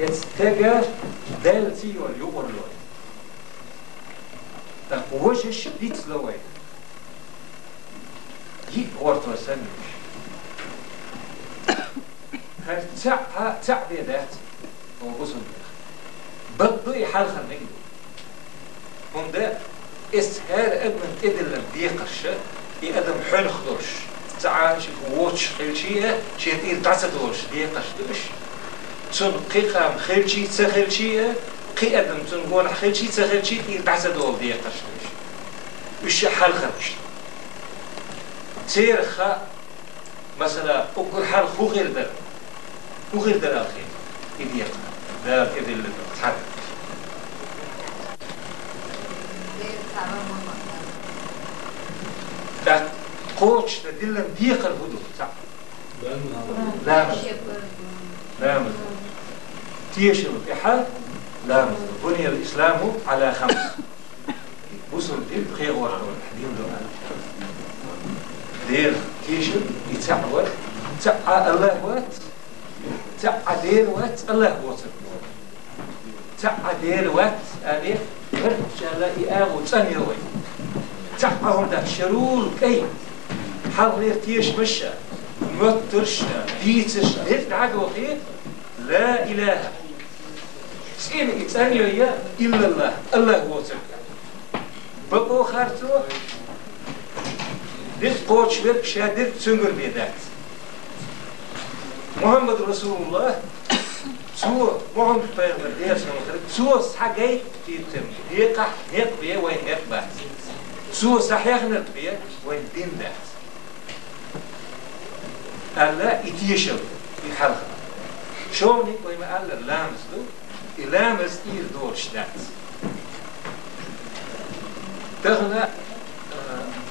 يتجه دالتي واليوغر لوي وجه شديد لوي يي ورط وسنش هل تعبيدات وقصد بضي حال خلني هم ده استهار ادمن ادلم بيقرش يقدم حل خدوش تعال شوف واتش خلشيه شيء تقيل تعصدوش بيقرش دوش تون قيقام خلشي تخلشيه قي ادم تون قول خلشي تخلشي تقيل تعصدوه بيقرش دوش وش حال خرش تيرخا مثلا أقول حال خو غير در الخير إذا يقرأ ده كده اللي بتحرك ده قوتش تدلم ديق الهدوء صح لامز تيشل في حال لامز بني الإسلام على 5 وصل ديل بخير واحد الحديث ديل تيشل يتعود تعا الله وات تعا ديل وات الله وات تعا ديل وات ألف إن شاء الله يأخذ ثانية تعهم ده شرول كي حرير تيش مشى مطرش بيتش هيك عدو خير لا إله سين ثانية يا إلا الله الله هو تبقى بقو خارتو ديت قوتش بيت شادر تنقر بيدات محمد رسول الله سو محمد پیغمبر دیر سو سحقي تيتم هيقح هيق بيه وين هيق بات سو صحيح نربيه وين دين بات ألا يتيشل يحرق شوني ويما ألا لامس دو يلامس إير دور شدات تغنى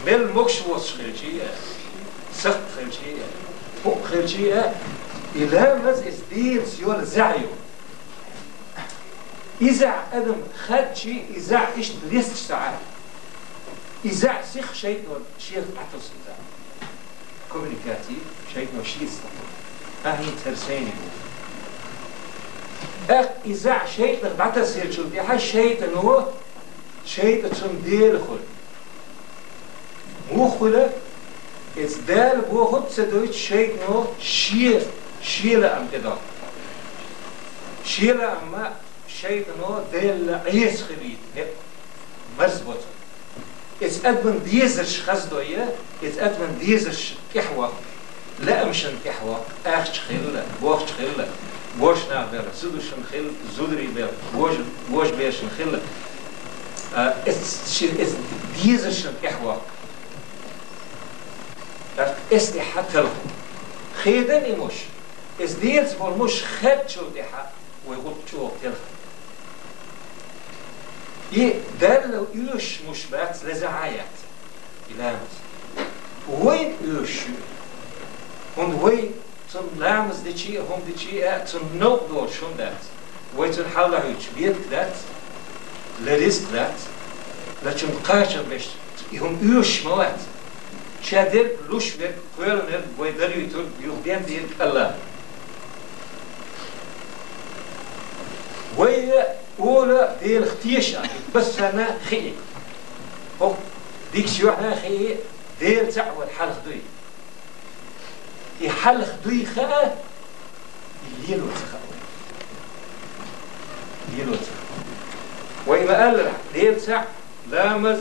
مل مكشوص خلجية سق خلجية فوق خلجية يلامس إسدير سيول زعيو إذا أدم خد شيء إذا إيش ليست ساعات إذا سيخ شيء دول شيء أعطس إذا كومينيكاتيف شيء دول شيء استطاع أهي ترسيني إذا شيء دول سير شو بيها شيء إنه شيء تندير خل مو خله إزدال بوخد سدويت شيء إنه شيلة أم كده شيلة أما شيء إنه دل عيس خليت مرزبط إذا أدمن ديزش خزدوية إذا أدمن ديزش كحوة لا أمشن كحوة أخش خيلة بوخش خيلة بوش نعبر زودشن خيل زودري بير بوش بيشن خيلة إذا ديزشن كحوة استحت له خيدني مش إذا ديز مش خد شو دحى ويقول شو تلخ دل يوش مش بات لزعايات يلامس وين يوش هون وين تن لامس دشي هم دشي تن نوب دور شون دات وين تن حاله يوش بيت دات لريسك دات لكن قاشر بيش هم يوش موات شادر لوش بيت كورنر ويدر يتر يخدم دير الله ويا ولا ديل اختيشة بس أنا خيء هو ديك شو أنا خيء ديل تعول حلق دوي يحلق دوي خاء يلو تخاء يلو تخاء وإما قال ديل تع لامز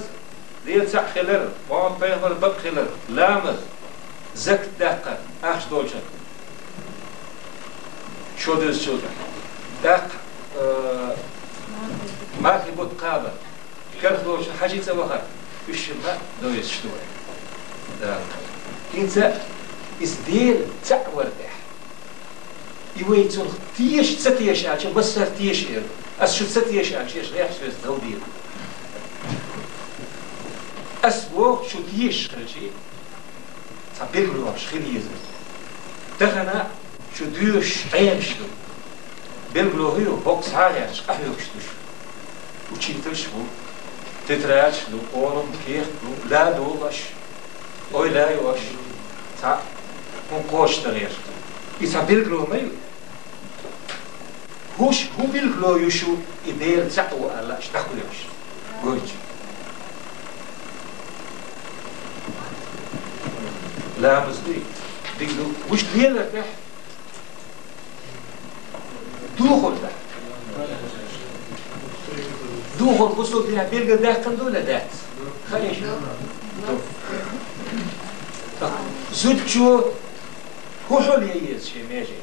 ديل تع خلر وعن بيغمر باب خلر لامز زكت دقة أخش دولشن شو درس شو دقة ما في بود قابل كرخوش حاجة تبغى الشماء دو يشتوي إنت إسديل تعور ده يويتون تيش ستيش عشان بس تيش إير أشوف ستيش عشان ريح شو يستودير أسبوع شو تيش خلشي تعبير الوش خليه تغنى شو دوش عين شو بالبلوهيو بوكس هايش أحيوكشتوش وتشيتوشبو تتراجلو أورم كيخلو لا دوغش أوي لا يوش تا هون قوش تغير إذا بالبلو ميو هوش هو بالغلو يشو إديل سقو الله اشتخليش قوج لا مزدي بيقولوا وش ديال ارتاح دوخل ده دوخل بصوا فيها بيلقى ده قندولة دات خليش زود شو هو حول ييز شي ماجي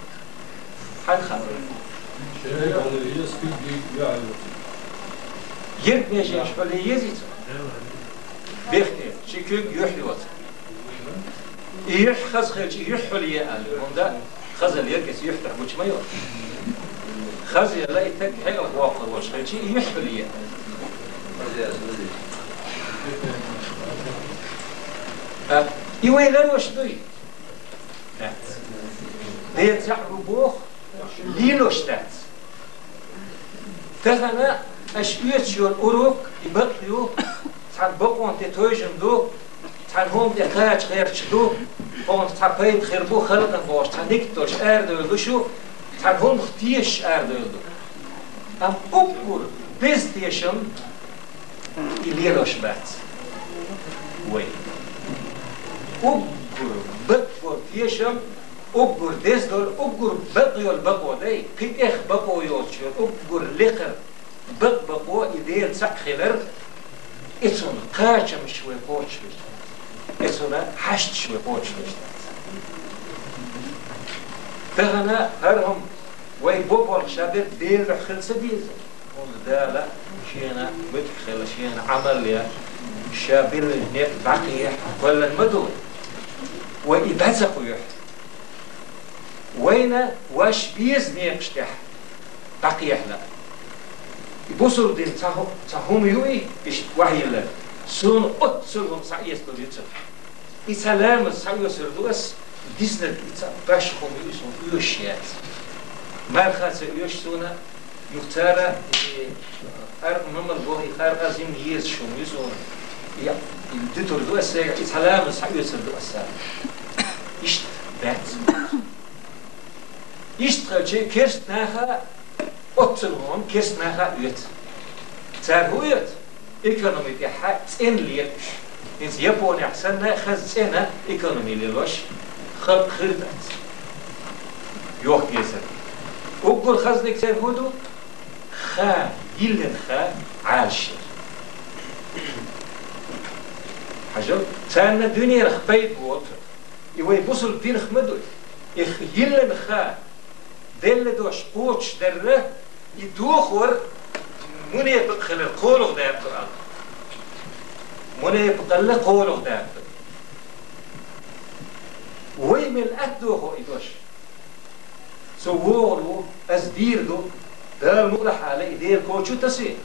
حد خبر يرد ماجي حول ييزيت بيختي شي كيك يحلي وقت يح خز خير شي يحول يقال ده خزل يركس يفتح وش ما يور خز يلاقي تك حاجة واقع وش خير شي يحول يقال يويلر وش دوي ديت سعر بوخ ليلوش تات تغنى أشبيت شون أوروك يبقيو تحن بقوان تتوجم دو تحن هم تحتاج غير شدو هم تحبيت خير بو خلقا باش تحن نكتوش أردو يلدو شو تحن هم اختيش أردو يلدو أم أبقر بيستيشن يليلوش بات وي أبقر بقور تيشم أبقر ديزدول أبقر بقيو البقو دي قيت إخ بقو يوتشير أبقر لقر بقو إديل ساقخلر إتسون قاچم شوي بوچ إتسون حشت شوي بوچ تغنى هرهم وي بوبول شابر ديل خلص بيزا دا لا شينا بدخل شينا عمل يا شابر نيت بقية ولا المدون وإبازقوا يحت وين واش بيز نيقشتح بقية لا يبصروا دين تهم يوي إيش وحي الله سون أتصلهم سعيس لبيتر إسلام سعيس ردوس ديسنا باشهم يوسون يوشيات ما الخاص يوش سونا يختار أرمم البوه يختار غازم يز شوم يوسون يا يدتور دوس إسلام سعيس ردوس إيش بات إيش تخلي كيرست ناخا أتصلهم كيرست ناخا يت تار هو يت إيكونومي بيحا تين ليش إنس يبون أحسن ناخذ سنة إيكونومي للوش خلق خردات يوح جيسر وقول خزنك تار هودو خا يلن خا عالشر حاجة تانا الدنيا رخبيت بوتر يوي بوصل دين خمدوي يلن خا دل دوش قوتش دره يدوخور مني بقخل القولغ ده يبقى مني بقل قولغ ده وي من أدوخو إدوش سوورو أزدير دو ده المقلح علي دير كوتشو تسي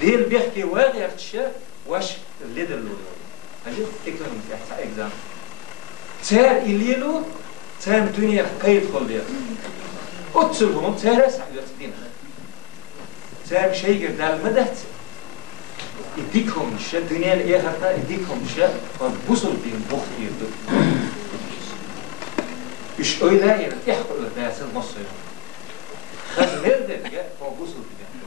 دير بيحكي واقع ارتشا واش الليدر لولو هجي اكلم يحتى اكزام تار إليلو تار الدنيا قيد خل دير أتصلهم تارس حاجات الدين تار شيء قدر المدت يديكهم الشيء الدنيا الإيه هرتا يديكهم الشيء فبوصل دين بوخ يردو إيش أولا يرد إحقق الناس المصري خذ مرد بقى فبوصل دين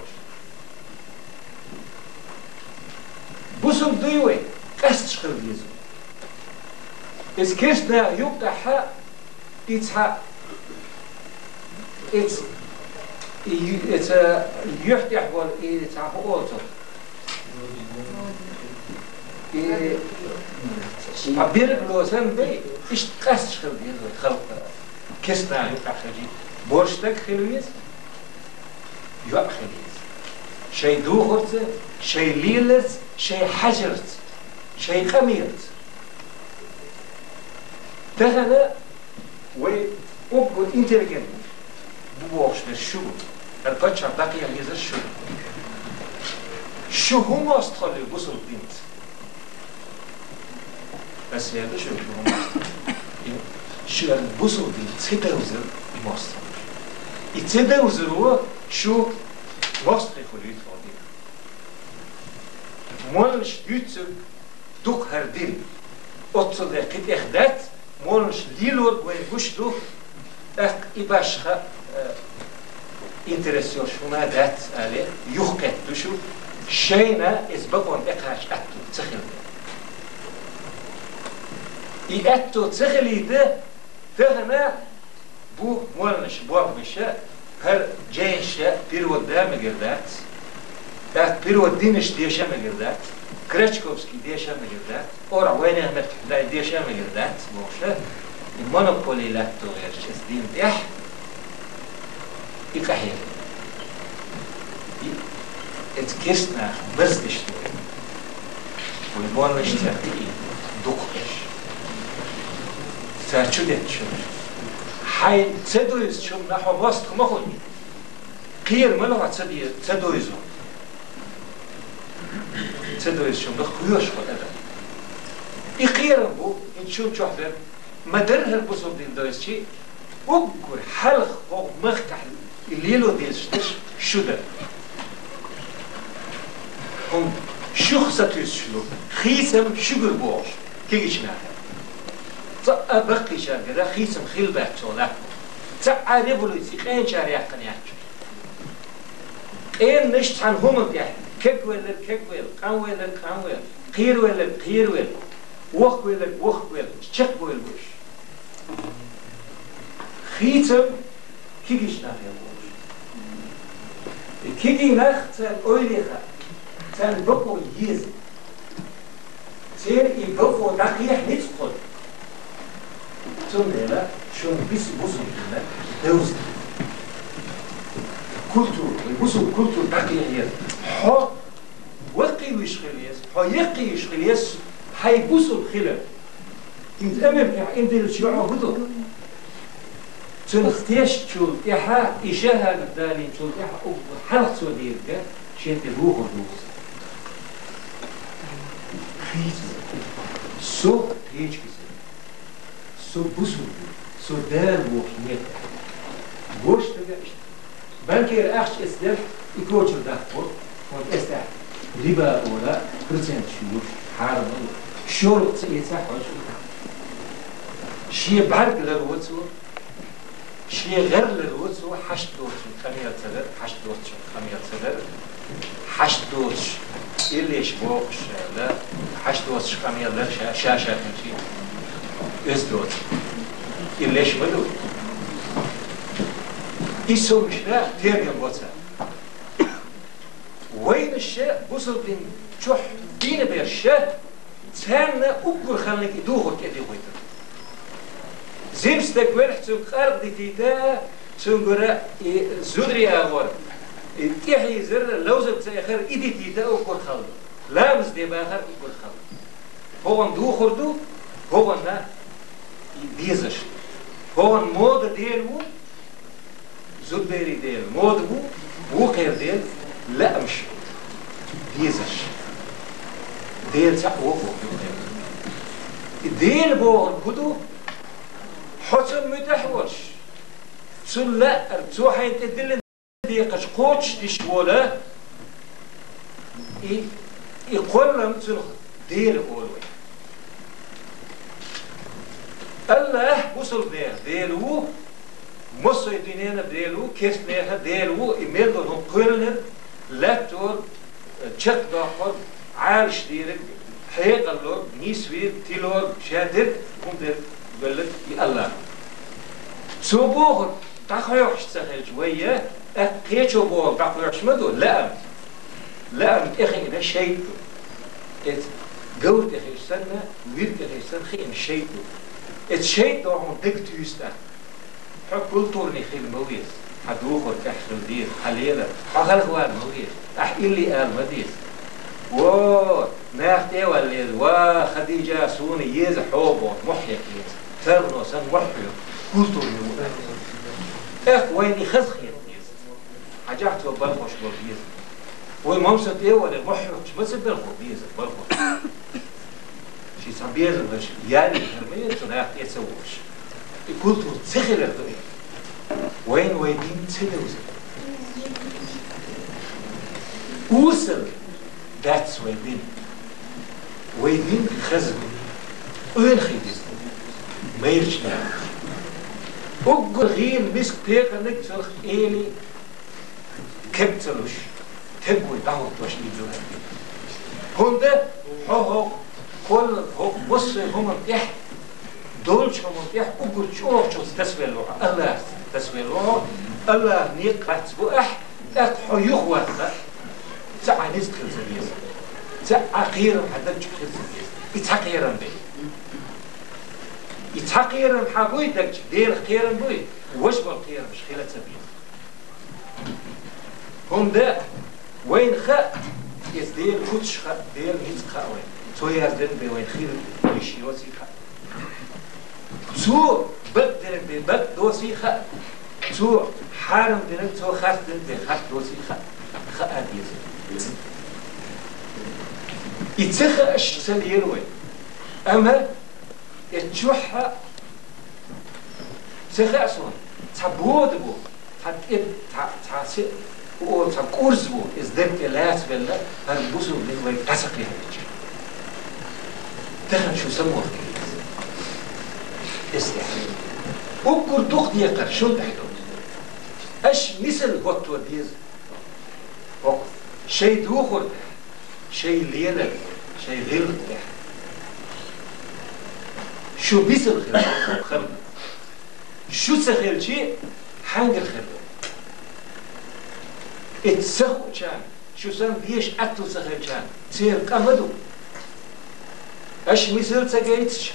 بوصل ديوي أستشغل بيزو إذا كيشنا يبقى حق يتحق it's يحتي أحوال يتعفو أوتو عبير بلوزن بي إيش تقاس شخل بيزو خلق كسنا يبقى خجي بورشتك خلويز يبقى خلويز شي دوغرت شي ليلت شي حجرت شي خميرت تغنى وأبقى انتليجنت بوش بالشغل البتشر بقي يزر الشغل شو هم استخلوا بوصل بنت بس هذا شو هم شو البوصل بنت تدوزر ماستر يتدوزر هو شو ماستر خليت فاضي مالش يوتر دوك هرديل أتصل قد إخدات مالش ليلور وين بوش دوك إباشخة interesse شونا دات عليه يخكت دوشو شينا إزبقون إقاش أتو تخيل إي أتو تخيلي ده تغنى بو مولنش بوغ بشا هر جيشا بيرود دا مقردات بيرود دينش ديشا مقردات كريتشكوفسكي ديشا مقردات أورا وين أحمد حداي ديشا مقردات موشا المونوبولي لاتو غير شس دين ديح إقاحير اتكسنا مزدش دوي والمولنش تغتئي دوكش تاچودت شد حي تدويز شو نحو وسط مخوي قير ملوه تدويزو تدويز شو نخويوش خود هذا يقير بو إن شو تشوفه مدرها البصر دين دويز شيء أقول حلق أو مختح الليلو ديزش شو ده هم شخصتوس شلو خيسم شجر بوش كيجيش ناها بقي شاكرا خيسم خيل بحثونا تعالي بوليسي خين شاري حقنيات إن نشت عن هم بيح كقول قانويل قيرويل وخويل شقويل بوش خيسم كيجيش ناها بوش كيجي نخت أوليها تان بقو يز تير يبقو دقيح نتقل تمنيلا شون بيس بوزن كنا دوز كولتور يبوزن كولتور دقيح يز حا وقي ويشغليس حا يقي ويشغليس حيبوزن خلال انت امام انت الشيوع بدو تنختيش تشول إحا إشاها قدالي تشول إحا حلق سودير كا شين تبوه الروز خيز سو هيج كسر سو بوسو سو دار وكنيت وش تجاش بانكير أخش إسدر يكوتش الدكتور وانت إستح ربا ولا برسنت شلوش حارب شورت يتسح وشو شيء بعرق للوتسو شيء غير للوتسو حشت دوتش خمية سدر حشت دوتش خمية سدر حشت دوتش اللي يشبوخش لا حشت دوتش خمية لا شاشة كنشي إز دوتش اللي يشبدو إسو مش لا تيرجم بوتسا وين الشيء بوصل بين شح دين بيرشة تهنا أقول خلني دوغو كذي ويتر زمستك ورح تنقرب ديتا تنقرأ زودري أول إحي زر لوزب تأخر إدي تيتا أقول خلد لامز دي بآخر أقول خلد هو ندو خردو هو نا بيزش هو مود ديلو زود بيري ديل مود بو غير ديل لا مش بيزش ديل تقوى ديل بو بدو حسن متحوش سلا ارتوحين تدل ديقش قوتش تشوله يقول لهم تنخ ديل أولوي الله وصل ديلو مصر دينينا ديلو كيس نيها ديلو إميلو نقلن لاتور تشك داخل عالش ديرك حيق اللور نيسوير تيلور شادر هم دير بلد الله سو بوغر داخلوش تسهل شوية أكيتشو بوغر داخلوش مدو لا إخي إذا شيء قول إخي سنة ويرك إخي سنة خيم شيء الشيء ده هم دكتوس ده حب كل طورني خيل مويس حدوخر كحشل دير حليلة حخل خوان مويس أحيلي قال مديس ناخت إيه والليل وخديجة سوني يز حوبون محيك يز ترنو سن وحيو كل طورني مويس وين يخزخ يز حاجات بالخوش بالبيز ومامسة إيه ولا محيو بس بالخوبيز بالخوش شي صبيز مش يعني هرمية تناخت إيه سووش كل تسخر الدنيا وين ويدين تلوز وصل that's ويدين خزن وين خيدز ما يرجع أقول غير مسك بيك نك تلخ إلي كبتلوش تبوي دعوت وش يجوا هنده هو كل هو بص هم إح دولش هم إح أقول شو تسويلوا الله تسويلوا الله نيقات بوح حيوخ وقت تعانيز كل زبيز تعقيرا حتى تشوف زبيز يتحقيرا بي يتحقيرا حبوي دك دير خيرا بوي وش بالخير مش خيلة زبيز هم ده وين خا يزدير كوتش خا دير نيت خا وين تو يزدن بي وين خير يشي وزي خا تو بدر بي بد دوسي خا تو حارم دين تو خاف دين بي خاف دوسي خا خا أديز يتخش سليروي أما يتشوحها تخاسون تبود بو تعسي او تقرز بو ازدم كلات بلا هربوسو بلوي قسقي هيك دخل شو سموه استحي وكر دوق ديقر شو تحدو اش مثل غطوة ديز وقف شيء دوخر شيء ليلة شيء غير شو بيصير خير شو تسخيل شيء حنق الخير اتسخو كان شو سام بيش أتو سخيل كان تير قمدو اش مثل تجيتش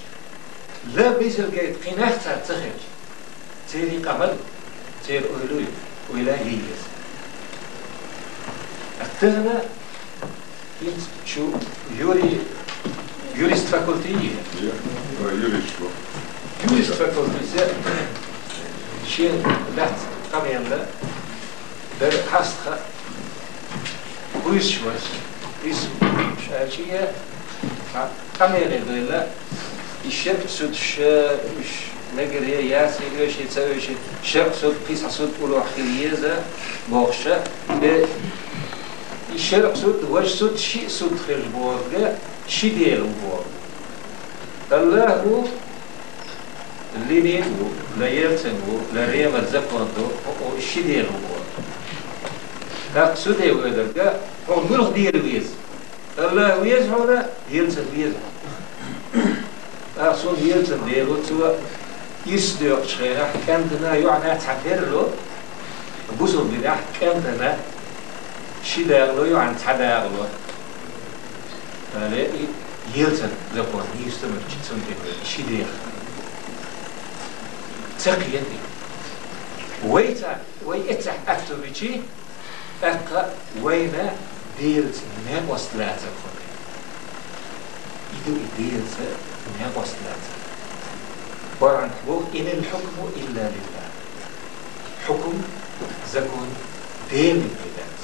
لا بيصير جيت قناخ تسخيل تيري قمدو تير أولوي وإلهي أتهنا شو يوريست فاكولتي يوريست فاكولتي شين لات قميان لا در حاسخة ويش شوش ويش شاشية قميان لا الشرق سود مش نجري ياسي إيش يتسوي إيش شرق سود قيس سود ولو خليزة بوخشة الشرق سود وش سود شيء سود خير بورجة شيء ديالو بورجة الله هو اللي نيمو لا يرتنو لا ريم الزقوندو أو شيء ديالو بورجة أقصد هو درجة هو ملخ ديال ويز الله ويز هنا يرتن ويز أقصد يرتن ديالو توا يصدق شيء كندنا يعني تعبيرلو بوصل بده كندنا شيء داغلو يعني تداغلو فلا يلتن لقون يستمر جتسون شيء داغ تقيني ويتا ويتح أكتوبيتي أقا وينا ديلت ما وصلات الخطي يدو ديلت ما وصلات برعن حقوق إن الحكم إلا لله حكم زكون ديل البلاد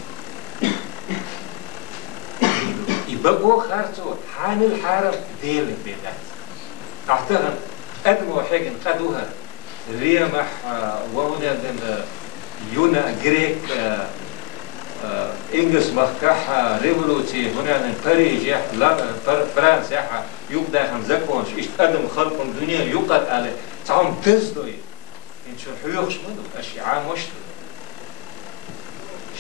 يبقوا خارتو حان الحرب ديل البلاد اعتقد أدمو حاجن قدوها ريمح وهنا يونا جريك إنجلس مخكحة ريفولوتي هنا باريس لا فرنسا يبدأ هم زكونش إيش أدم خلق الدنيا يقعد على تعم تزدوي إن شو حيوخش منو أشياء مش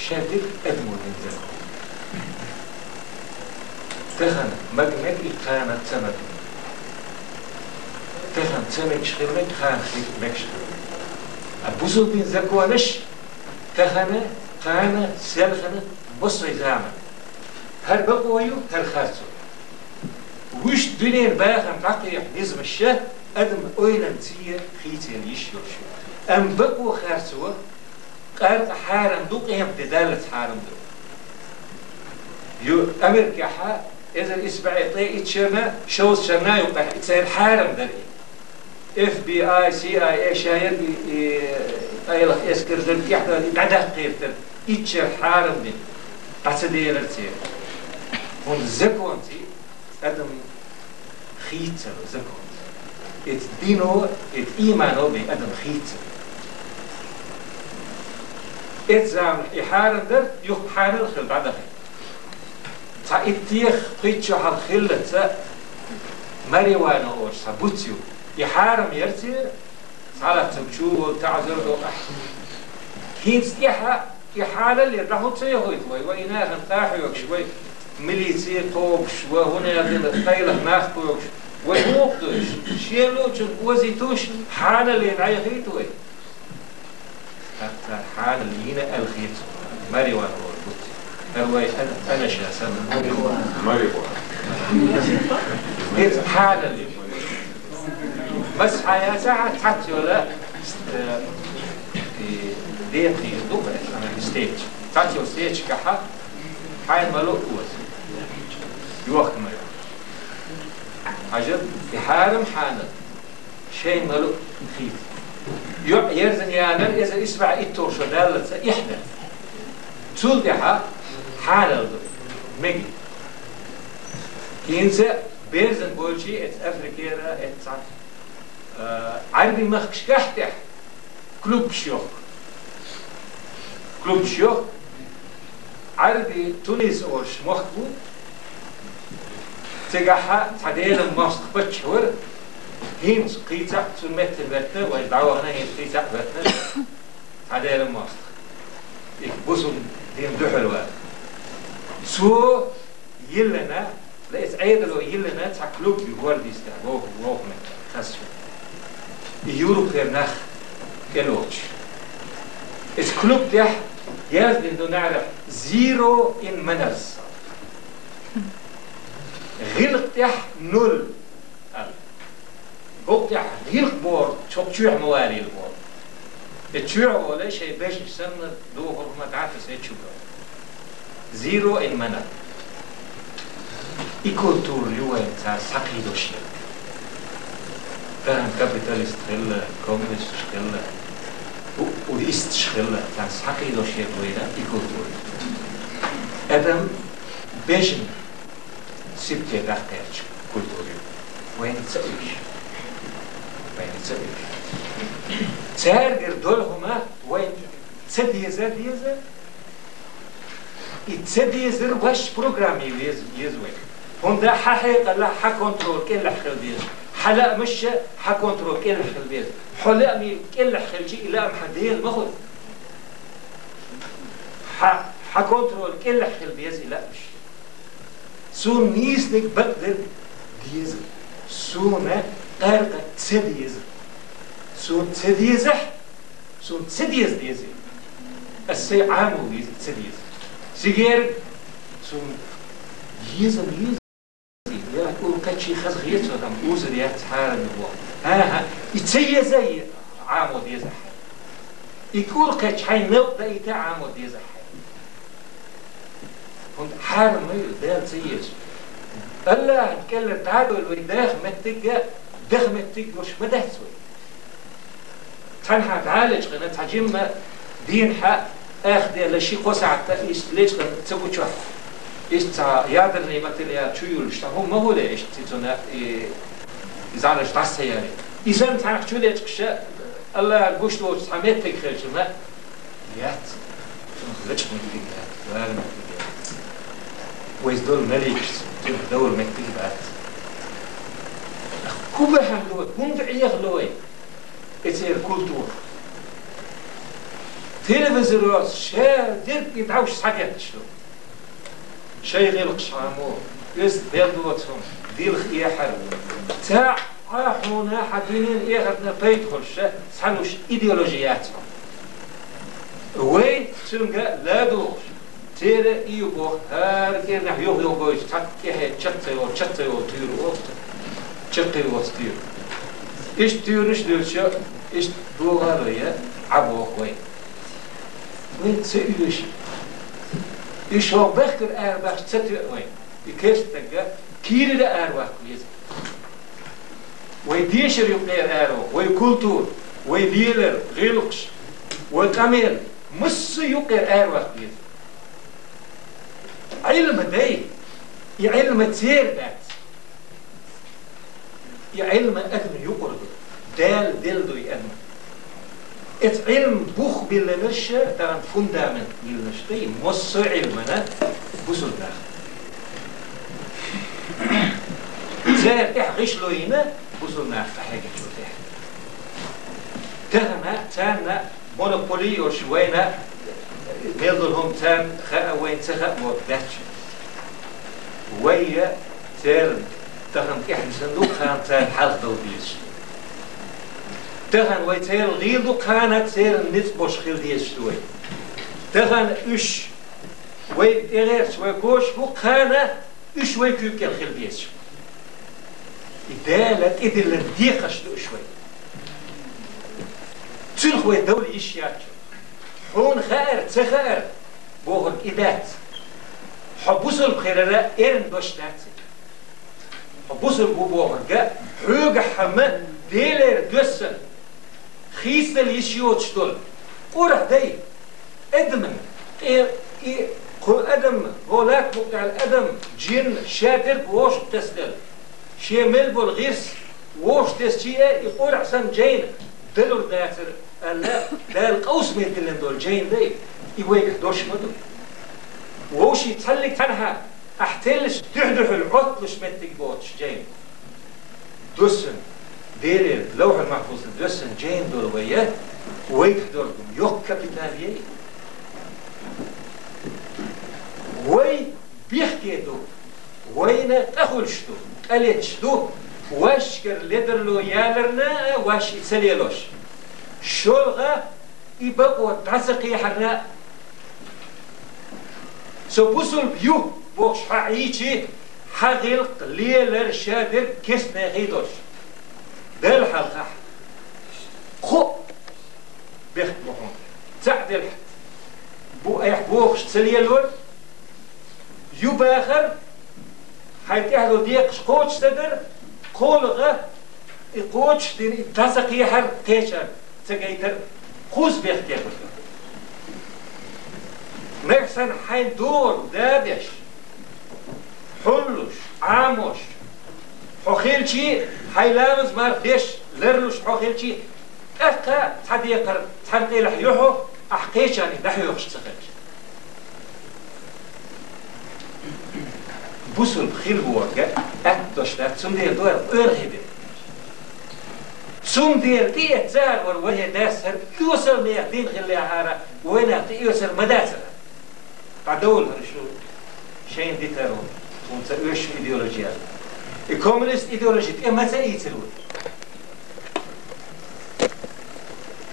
شديد أدمو من زكون تخن مجمع إقامة سمك تخن سمك شخيرك خان خير مكش أبوسو بين زكونش تخنه خانة سلخنة بصري زعما هل بقويو هل خارسو وش دنيا باخم تعقيح نظم الشه أدم أويلن تيه خيتي يشير شو أم بقو خارسو قال حارم دوق إهم بدالة حارم دوق يو أمريكا حا إذا إسبعي طيء إتشرنا شوز شرنا يوقع إتسير حارم دري FBI CIA شاير أيلخ إسكر ذلك يحضر دعده قيرتر إتشر حارم دي أتدير التير هون زكونتي أدم خيتر زكونت إت دينو إت إيمانو بي أدم خيتر إت زعم إحارم در يخ حارم الخل بعد خير تا إتيخ قيتشو حالخلة تا مريوانا أوش سابوتيو يحارم يرتير على تمشو وتعذر دو أحد كينس إيحا يحالة اللي راحوا تسيهوي وإنها نقاحي شوي ميليتي قوب شوي هنا يدل قيلة ناخذ ويوقتش شيلوش وزيتوش حالة اللي نعيخيتوي حتى حالة اللي هنا الخيط ماريوان هو البوتي أنا شاسم ماريوان هيت حالة اللي بس حياة ساعة حتى ولا ديتي دوبة أنا ستيج تاتيو ستيج كحا حين ملو قوة يوقت ما عجب يحارم حانا شيء ملو خيط يرزن يانا إذا إسمع إتور شدالة إحدى تول ديها حالا مجي كينسا بيرزن بولشي إت أفريكيرا إت عربي مخش كحتح كلوب شيوخ عربي تونس أوش مخبو تجاها تعديل الماسك بتشور هيمس قيتة سمت البتة والدعوة هنا هي قيتة بتة تعديل الماسك يكبسون دين دحلوة سو يلنا لقيت عيد لو يلنا تكلوب بيورديس ده روح من خسر يورو نخ كلوش الكلوب ده يازن إنه نعرف زيرو إن منرز غلق تح نول هو تح غلق بورد شو تشوع موالي البورد تشوع ولا شيء باش سنة دوغر ما تعرف سيتشوع زيرو إن منر يكون تور اليوم تاع ساقي دوشي كان كابيتاليست خلا كومونيست خلا وإيست خلا تاع ساقي دوشي ويدا يكون تور أدم بيجن سبتي دقيقة كولتوري وين تسويش تارجر دولهما وين تسديزر يتسديزر واش بروغرامي يزوي هوندا حقيقة لا حكونترول كل حخل بيز حلا مش حكونترول كل حخل بيز حلا مي كل حخل شيء لا محدين مخد حكونترول كل حخل بيز لا مش سون نيسنك بدل ديز سون قارقة تسديز سون تسديزح سون تسديز ديزي السي عامو ديز تسديز سيجير سون يزم يا كل كتشي خز غيرت دم اوزر يا تحار النبوة ها يتسيا زي عامو ديزح يقول كتش حي نقطة إيتا عامو ديزح هون حار ما يدال تسيس الله نتكلم تعالوا الويداخ متجا دخ متج وش ما دهسوي تنحى تعالج قنا تحجم دين حق اخذ لشي قصع تقيس ليش تسوي شو است يادرني مثل يا تشيول شتهم ما هو ليش تيتونا إذا تعس يعني إذا تعرف شو ليش كشة الله قوش لو تعمل تكخل شو ما يات ليش متجا ولا متجا ويز دول مليش دول متجا بعد كوبا هنلوي هم بعيق لوي إتير كولتور تلفزيونات شا دير يدعوش حاجات شو شيء غير قشامو يس بيردوتهم دير خيا حرب تاع حونا حدين إيغرنا بيدخل شا سحنوش إيديولوجياتهم وين تلقى لا دوش تيرا إيوبو هار كيرنا يوغ بويش تاكيه تشتيو تيرو تشتيو تيرو إيش تيرو شو إيش دوغارية عبوه وين تسيوش إيش هو بخر أرباح تسيوش وين يكيس تجا كير ده أرباح كويس ويديشر يقير أرو ويكولتور ويديلر غيلقش وكامل مس يقير أرباح كويس علم داي يعلم تسير ذات يعلم أدم يقرب دال دلدو يأدم علم بوخ بالنشة ترى فوندامنت بالنشتي مص علمنا بوصل داخل زاد إحغش لوينا بوصل ناف حاجة شو تحت تهنا مونوبولي وشوينا ميلهم تان وين تخا وقتش ويا تيرن تخن إحنا صندوق كان تان حل دوديش تخن ويتير غيردو كانت تيرن نتبوش خلديش شوي تخن إش ويتيرس ويكوش بو كان إش ويكوك الخلديش إدالة إدل الديقش دو شوي تلخ ويدولي إش ياتشو حون خير تخير بوهن إدات حبوسل بخيرنا إرن دوش ناتي حبوسل بوهن جا حوج حما ديلر دوسن خيس اليشيوت شتول قرح داي أدم قو أدم هولاك بقى الأدم جن شاتر بوش تسدل شيمل بالغيرس وش تسجيه يقول عسام جين دلور داتر لا ده القوس من اللي دول جين دي يواجه دوش مدو ووش يتسلك تنها احتلش تحدح العطلش متك بوتش جين دوسن ديري لوح المحفوظ دوسن جين دول وياه ويجه دولهم يوك كابيتاليه وي بيحكي دو وين أخلشتو قالتشتو واشكر لدرلو يالرنا واش يتسليلوش شلغة يبقوا تعسقي حرنا سبوسل بيو بوش حعيشي حغلق ليلر شادر كسنا غيدوش ده الحلقة خو بيخت بوحون تعدل بو ايح بوخش تسليلول يباخر حيتحدو ديقش قوش تدر قولغة قوش دين تسقي حر تيشر تجيتر خوز بيختيار نحسن حين دور دادش حلوش عاموش حخيلشي حيلامز مارفيش لرلوش حخيلشي أفكا تحديقر تحنقي لحيوحو أحقيش يعني لحيوحش تسخيلش بوسل بخيل بورجا أكدوش ده تسمدير دور أرهبه سوم دير دي تزار وهي داسر يوصل ميقدين خلي عارة وين يوصل مداسر قدول شو شين دي ترون ونسويش إيديولوجيا الكومونست إيديولوجيا إما تأيتلون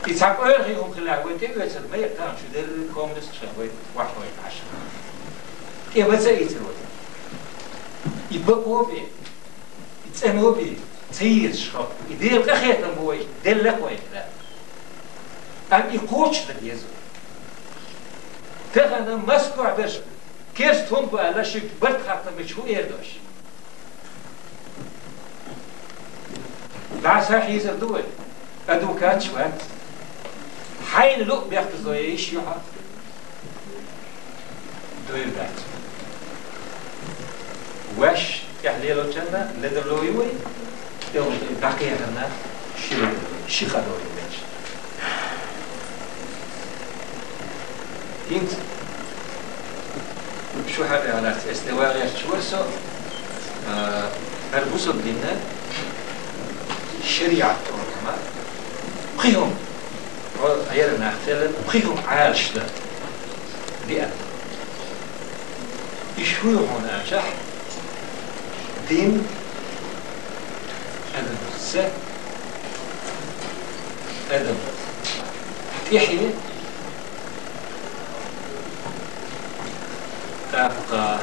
يتعب أرغيهم خلي عارة وين يوصل ما يقدرن شو دير الكومونست شوي واحد وين عشرة إما تأيتلون يبقوا بيه يتسموا بيه تير شخص يدير كخيط نبوي دلك وين لا أم يقوش تجيزه تغنى مسكوع برش كيرست هم بقى شيء برد خاطر مش هو يردوش بعد حيز الدول أدوكات شوات حين لو بياخذوا يعيش يحط دول بات وش يحليلو جنة لدلو يوي يوم بقية لنا شيء خدوي بيش إنت شو هذا على استواء شو الرسل لنا شريعة كما بخيهم عيالنا اختلف بخيهم عاش ده لأن يشوي هنا شح دين أدم السه أدم يحيى تبقى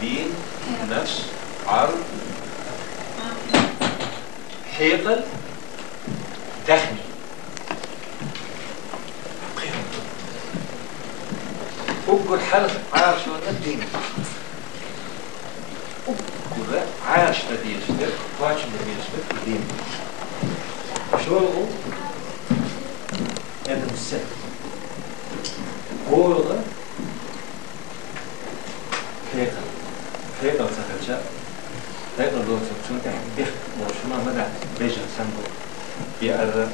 دين نفس عرض حيقل دخني أقول حلق عاش ونالدين أقول عاش نديش واش نديش الدين شو هذا السهل قولغة حيقل سهلشا حيقل دو سبسون تحبيخ وشما مدع بيجا سنبو بيأر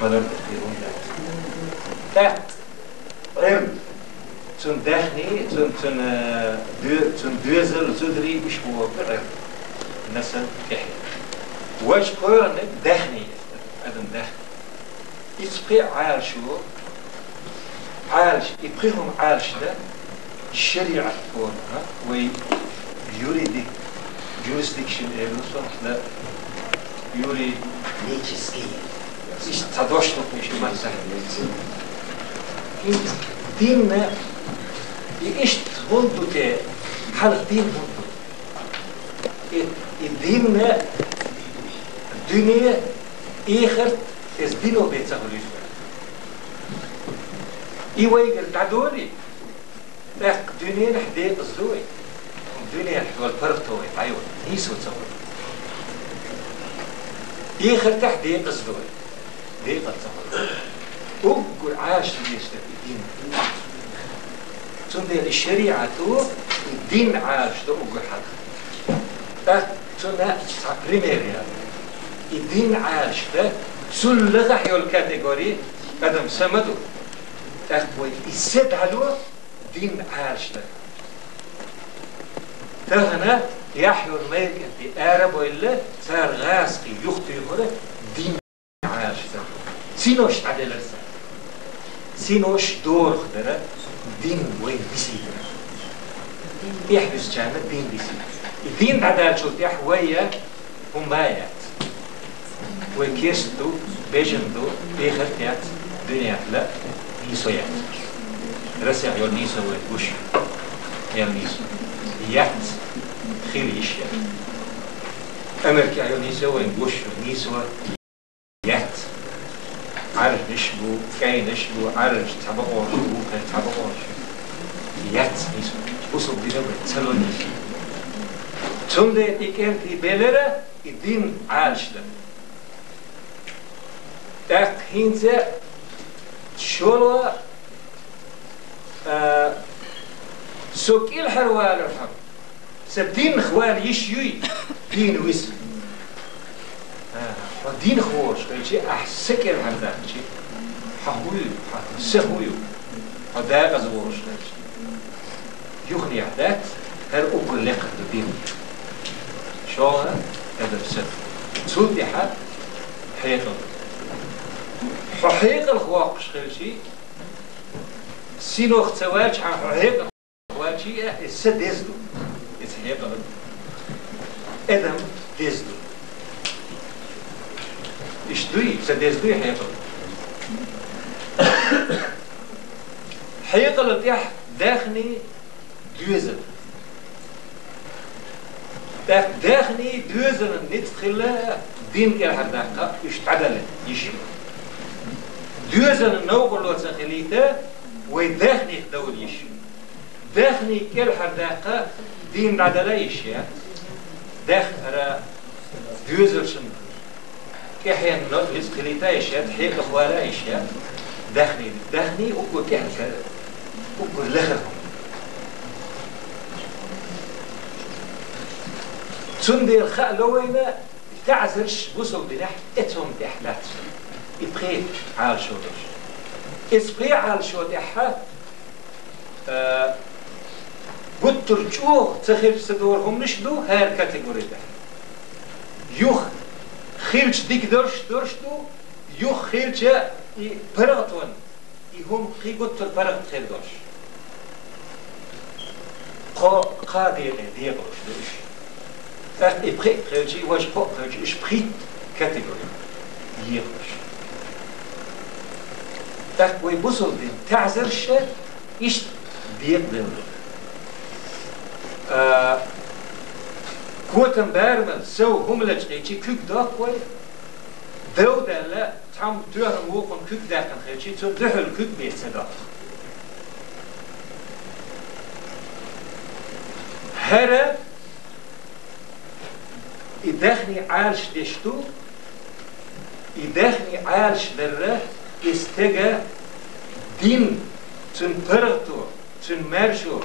قدر بخيرون جات zo'n technie, zo'n duizel, zo'n ishboer, nessen, kijk. Wat je hoort, technie, أدم ده يسقي عال شو عالش يبقيهم عالش ده الشريعة فورها ويوريدك jurisdiction لا يوري Лический. استدوشتك مش مزح دين يشت هندو تي حال دين هندو الدين الدنيا إخر إز دينو بيتسهلش إيوه تعدولي لك دنيا نحدي قصدوي الدنيا والبرتوي أيوة يسوى تصور إخر تحدي قصدوي دي قد تصور وقل عاش ليشتري الدين تندي الشريعة تو الدين عاش تو وقل حق تنا بريميريا الدين عاش ده سلغة حيو الكاتيجوري قدم سمدو تقوي السد علو دين عاش ده تهنا يحيو الميك في آرب وإلا صار غاسقي يخطي هنا دين عاش ده سينوش عدل السنة سينوش دور خدرة دين وين بيسيدنا يحدث جانا دين بيسيدنا الدين عدال شو تحوية همايات وكيستو بيجندو بيخرتيات دنيا لا نيسويات رسع يو نيسو وش يا نيسو يات خيريش أمريكا يو نيسو وش نيسو يات عارف نشبو كاي نشبو عارف تبقى شو كان تبقى شو يات نيسو وصل بينا بتسلو نيسو تونده إكين في بلرة الدين عاش ده تاك هينزا شلو سوكيل حروال الحر سبدين خوال يشيوي دين ويسم دين خوش شيء أحسكر هذا شيء حهوي حسهوي هذا أزورش يغني عدات هل أقول لك الدين شو هذا بسد سودي حد حيطة حقيقة الخواقش خير شيء سينو اختواج عن حقيقة الخواج شيء السد يزدو يتحيقة أدم يزدو اشتوي سد يزدو حقيقة حقيقة الاتياح داخني دوزن داخني دوزن ندخل دين كالحرداقة يشتعدل يشيب دوزن النوغ اللي تخليته ويداخني دول يشيب داخني كالحرداقة دين عدلا يشيب داخل دوزن شن كحيان اللي تخليته يشيب حيق أخوالا يشيب داخني أقول كحل أقول لخرهم تندي الخالوينا تعزرش بوسو بنح اتهم تحلات يبقي عال شوتش اسبقي عال شوتحها قد ترجوه تخيل صدورهم نشدو هاي الكاتيجوري ده يوخ خيلش ديك درشتو يوخ خيلش برغتون يهم قي قد تربرغت خيل درش قادر ديغوش دوش et prêt, je vois, je prie catégorie. يخرج. تاك ويبصل دين تعزرش إيش بيقدر. كوتن بارمن سو هم لجيتي كوك داكوي. دو ده لا تام تهم وقن كوك داكن خيتي تو دهل كوك بيتصدق. هذا يدخني عالش دشتو يدخني عالش دره استجا دين تنبرتو تنمرشو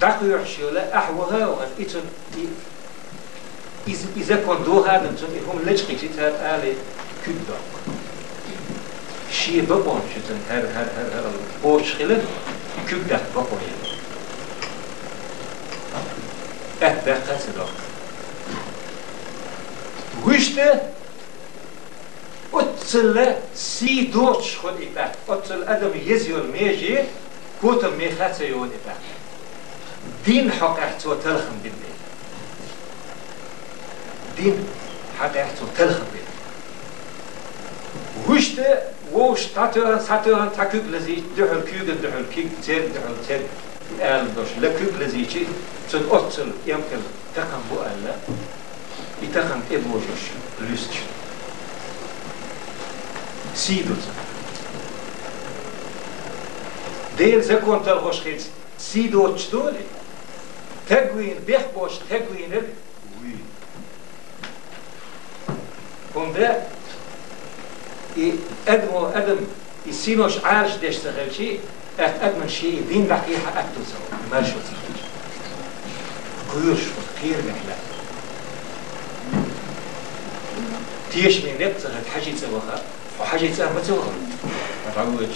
دقو يحشو لا أحوها وغن إتن إذا كندو هذا تن هم لجقي تتر آلي كبدا شيء بقون شتن هر البوش خلد كبدا بقون أهدا قصدا وشته أتصل سيدوش خد إباح أتصل أدم يزيل ميجي كوتم ميخات يود إباح دين حق احتو تلخم بالله دين حق احتو تلخم بالله وشت وش تاتوهن تاكوك لزي دحل كيك تير آل دوش لكوك لزي شي تن أتصل يمكن تقم بو ألا يتقم إبوجوش لستش سيدوز ديل زكون تلغوش خيز سيدوش دولي تقوين بيخبوش تقوين وي هندا أدم يسينوش عارش ديش تغل شيء أدمن شيء دين دقيقة أكتو سوا ما شو تغل قيرش وقير محلا تيش من نبتغل حاجة سواها وحاجة سواها ما سواها رعوج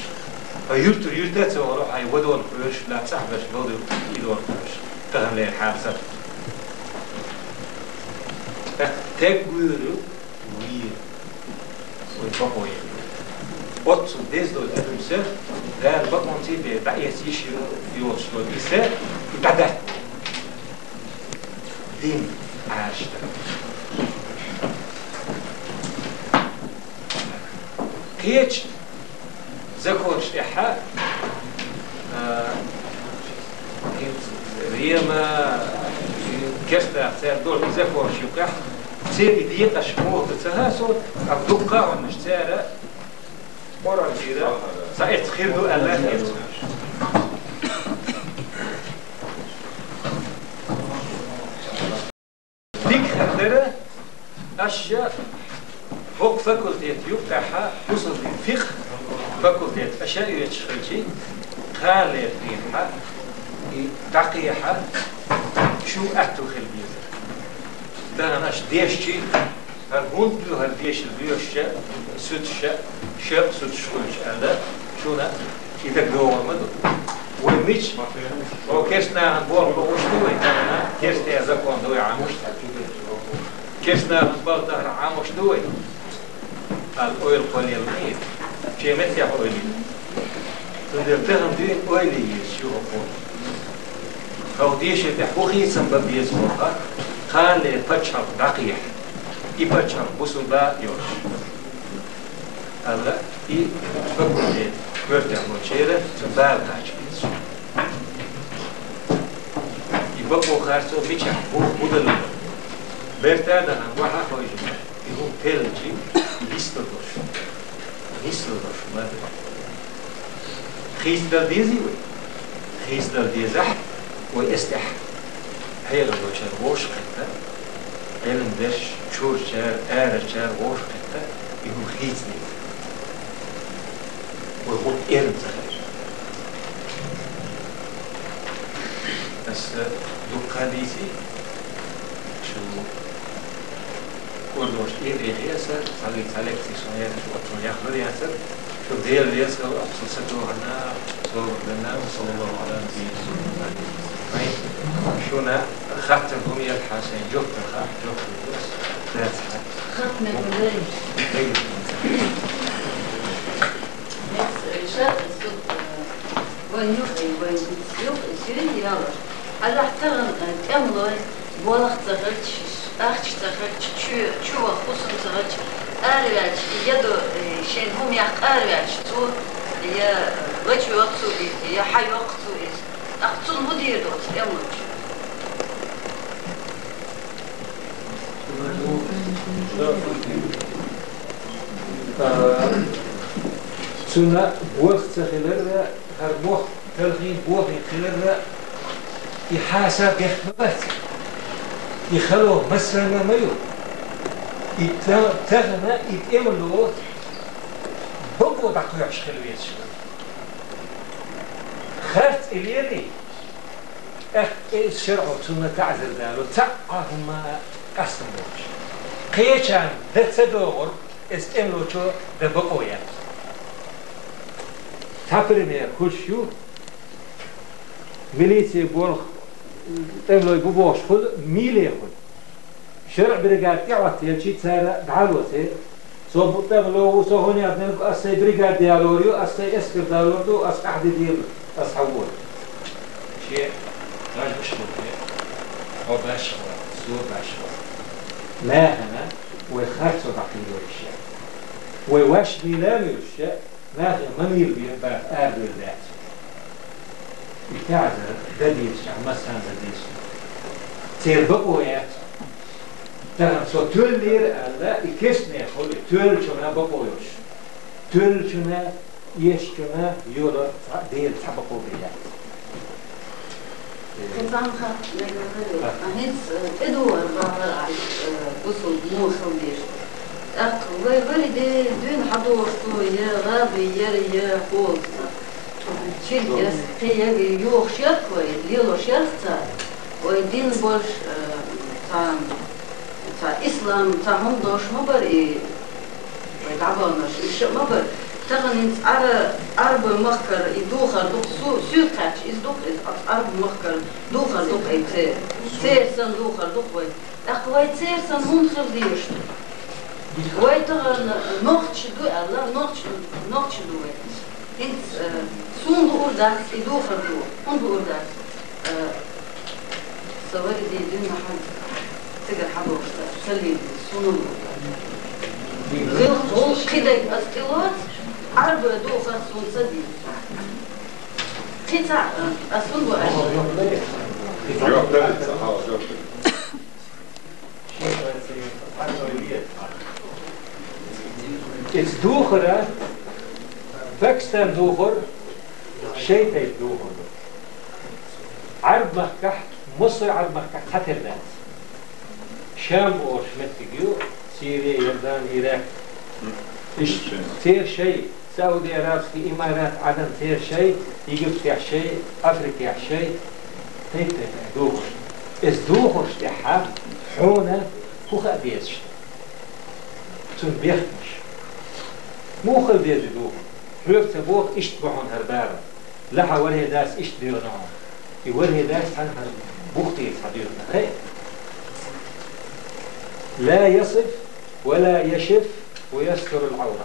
فيرتر سواها روح هاي ودون قيرش لا تسحبش لودو يدور قيرش تغل لي الحارسة تقويرو وير ويبقوا أتصل دول أدمسه ده البقمة تيجي بعيس يوصل إسا يتعدد دين عاشت كيتش زكورش إحا ريما كستا اختار دول زكورش يقح تيجي ديقة شموه تتهاسو أبدوقا ونشتارة مرة كده ساعت خير دو الله يفتح ديك هدرة أشياء فوق فاكولتيت يفتحها وصل الفقه فاكولتيت أشياء يتشغلشي خالي فيها دقيقة شو أتو خلبيزة ده أنا ديشتي هالهون بلو هالديش البيوشة سوتشة شاب سوتشوش هذا شو نا إذا جوا مدو وميش أو كيسنا بور بوش دوي أنا كيسنا زكون دوي عامش كيسنا بور ده عامش دوي الأويل قليل ميت شيء متى أويل تقدر تهم دوي أويل يشوف فون أو ديش تحوخي سبب يزورها خالي بتشر دقيق يبتشر بسوبا يوش هلا يفكر كورتي موتشيرة تبال كاتشبيز يبقوا خارسو بيتشا بودل بيرتادا عن واحد خويج يهون تيلجي يستدوش ما خيس دل ديزي وي خيس دل ديزح ويستح هي غدوشر ووش قتا علم دش شور شار شار ووش قتا يهون خيس ديزي ويقول إيرن زخرج بس دوكا ديسي شو كردوش إيري غياسر صالك تيسونيات شو أطول ياخذ ياسر شو ديال ياسر أبصل ستو هنا صور لنا وصلى الله على نبينا محمد شونا خاتمهم يا الحسين جوكر خات جوكر بس ذات ختم الولاد وين يلا على احترم تملي ولا اخترت اخترت شو خصوصا اخترت أريج يدو شين هم أريج تو يا رجل وقتو يا حي وقتو أختون مدير دوت يملك سنة وقت خلال هربوح تلغين بوح خلال يحاسب يخبط يخلوه مثلا ما يو يتغنى يتأملوا بقوا دقوا يشخلوا يشخلوا خرت إليني الشرع سنة تعزل دالو تعهم أستموش قيشان ذات سدور استأملوا شو دبقوا يعني تابريمير كل شو ميليسي بورخ تملو يبوش خل ميلي خل شرع برجال تعوت يلشي تسارة دعوته Sobutta lo so honi adnen asay brigadiyaloriyo, asay eskirdarordu, as ahdi değil, as havur. شيء راجع شغله هو باشوا سوى باشوا لا هنا ويخرجوا دقيق الشيء ويواش ميلامي الشيء لا ما يلبي بقى قابل ذات يتعذر دليل شيء مثلا دليل تيربقوا يات ترى سو تولير لا يكسني خلي تول شنا بقويش تول شنا يشكنا يولا ديل تبقوا بيات نظام خاط نقدر أهيد إدوار بعض وصل موصل ديش وي دين حضور تو يا غابي يا قوز شيء هي يوخ شرك وي ليلو شرك ويدين برش تا إسلام تا هم دوش مبر ويتعبانش إيش مبر تغني عرب مخكر يدوخر دوخ سود كاتش يدوخ عرب مخكر دوخر دوخ أي تير سن دوخر دوخ وي أخوي تير سن هم خرديش وي تغن نقش دو الله نقش دو وي إنت سون دو أرداس يدوخر دو هم دو أرداس سوالي دي دون محل تقدر حبوش سلي سون غير كده أسئلات عرب دوخر سون سدي قطع أسون وأشي It's دوخرة باكستان دوخر شيء تيت دوخر عرب مكح مصر عرب مكح حتى الناس شام أو شمتجيو سوريا يردان العراق إيش ثير شيء سعودي عربي إمارات عدن ثير شيء إيجيبت شيء أفريقيا شيء هيك دوخر إس دوخر شتحا حونا هو خبيز تون بيختش مو خبيز دوخر حلوك تبوك إيش تبعون هربارة لحا وله داس إيش ديونهم يوله داس عن بوختي صديقنا هي لا يصف ولا يشف ويستر العورة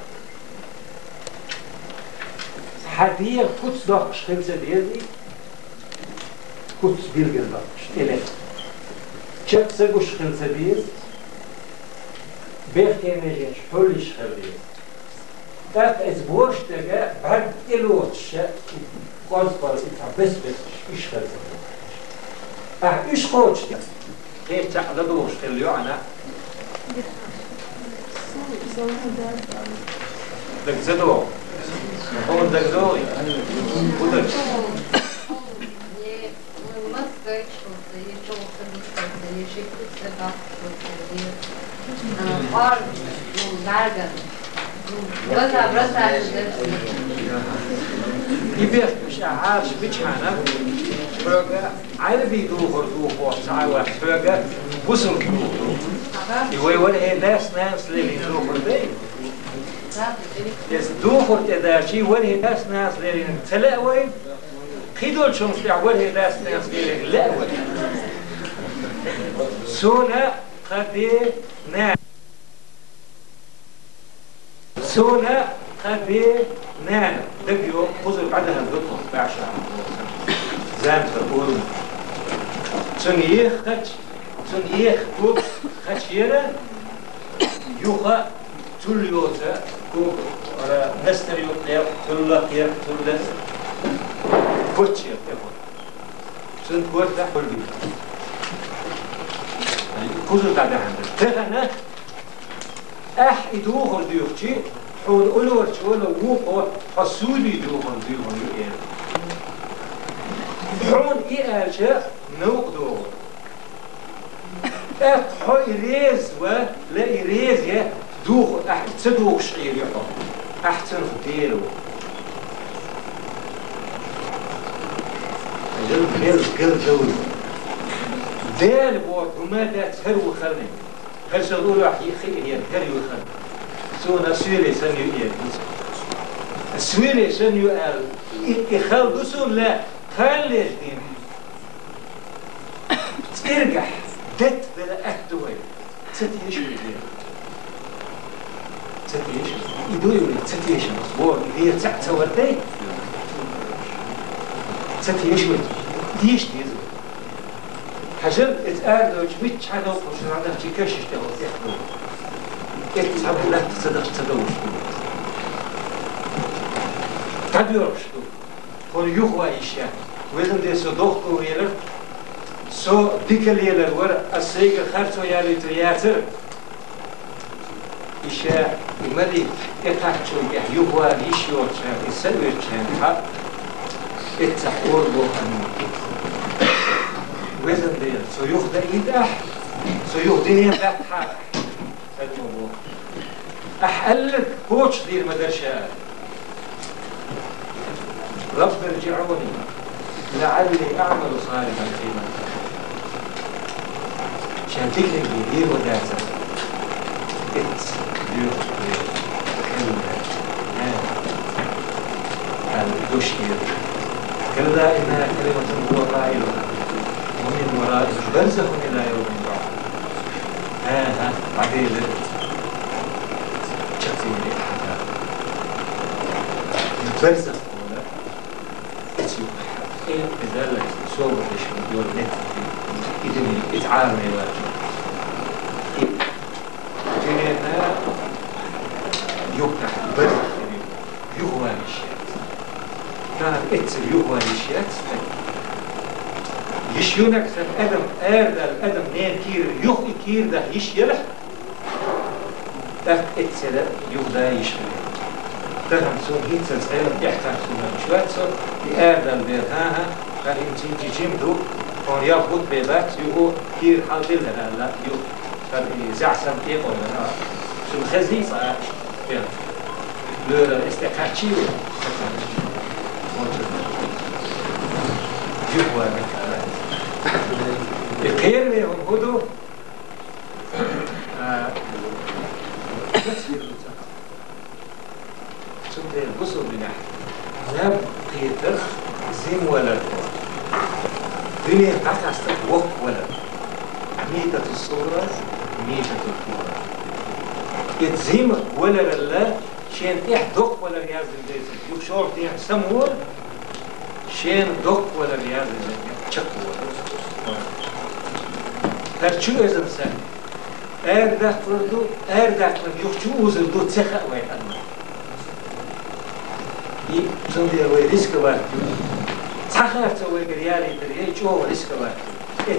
حدير كتس داقش خمسة ديالي كتس بيلقل داقش إليه شك سقوش خمسة ديال بيخ كيميجيش حوليش خليه تاك ازبورش تاقا بعد إلوتش قصبر بس إيش خليه إيش خوش كيف تعددوش خليو أنا دك زدو هو دك زوي ودك يبيخ مش عارش بيجحانا فرقة عربي دوخر دوخر ساعة فرقة وصل دوخر يوي ناس اللي دوخر دي يس دوخر تداشي وله ناس اللي تلاوي خيدول شمس وله ناس اللي لاوي سونا قدي نا سونا قدي نا دقيو خذوا بعدها الدكتور بعشرة زين تقول سنيخ سنيخ كوب خشيرة يوخا تليوتا كوب ولا نستريو قيا تلا قيا تلس كوتشي تقول سن كورتا حلبي خذوا بعدها تغنى يدوخر ديوخشي حول أولور شولا ووقو حسودي دوخر يؤين حون إياشا نوق دوخر حو إريز ولا إريز يا دوخر تدوخ شعير يحو أحسن خديرو قل دولو دال بوت وما دات هرو خلني هل سأقول راح يخيل هرو خلني سونا سويلي سنيو إيه السويلي سنيو قال إخال بسون لا خال ليش دين ترجح دت بلا أهدوي ستيش بدين تتيش يدوي تتيش مصبور هي تعتورتي تتيش ديش ديزو حجر اتقال لو جميت حاجة وقوش عندك تكشش تغطي يحضر كيف تحب لا تصدق تدوش تدوش قول يخوى إشياء وإذن دي صدوقه يلر سو ديكل يلر ور السيق خرطو يالي تياتر إشياء يملي إقاعتو يخوى إشياء يسوي تشان اتحور بوحن وزن ديال سو يخدع يدح سو يخدين فتحة الموضوع أحلك كوتش دير مدرشة رب ارجعوني لعلي أعمل صالحا فيما عشان تكلم دير وداسة الدوشير كلا إنها كلمة هو قائلها ومن ورائه برزخ إلى يوم بعد بعدين شخصي من الحياة برزخ ولا إيه بذلك صور ليش مدير نت إدني إتعامل واجب كنا يفتح برزخ يهوى الشيء كان إتر يهوى الشيء يشيونك سن أدم الأدم نين كير يخ كير ده يشيلح ده إتسلا يهدا يشيلح تهم سون هيتسل سيلم يحتاج سون شوية سون البير ها كان يمتين تجيم دو كون ياخد بيبات يهو كير حاضر لنا لا يو كان يزعسم كيف ولا شو خزي صار بير لولا استقاتشيو يهوى الخير لهم هدو سنتين بصوا بناح ناب قيتر زيم ولا دنيا تحت عستك وقت ولا ميتة الصورة ميتة الكورة يتزيم ولا لا شين دق ولا رياض البيت يوك شعور دي سمول شين دق ولا رياض البيت شكور هر چو ازم سن ده فردو ده من yok çu uzurdu tseha ve anma i sonde ve risk var tsaha to ve geriyali der çu risk var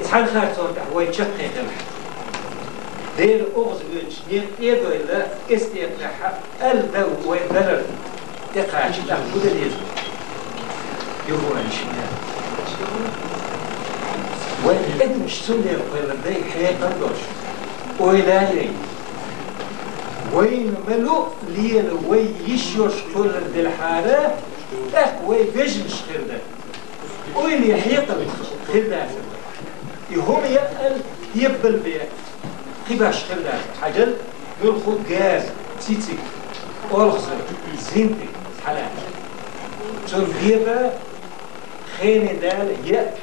tsaha to da ve çakhe dem der oğuz güç ne edoyla istiyatla el da ve darar tekaç da bu da değil yok var işine وإنت مش سنة ولا بدي حياة قدوش وإلهي وين ملو ليل وي يشوش كل الحالة وي فيجنش خير ده وين يحيط خير ده يهم يقل يبل بيه قباش خير ده حجل يلخد جاز تيتك أرخصر زينتك حلال شون بيبا خين دال يأ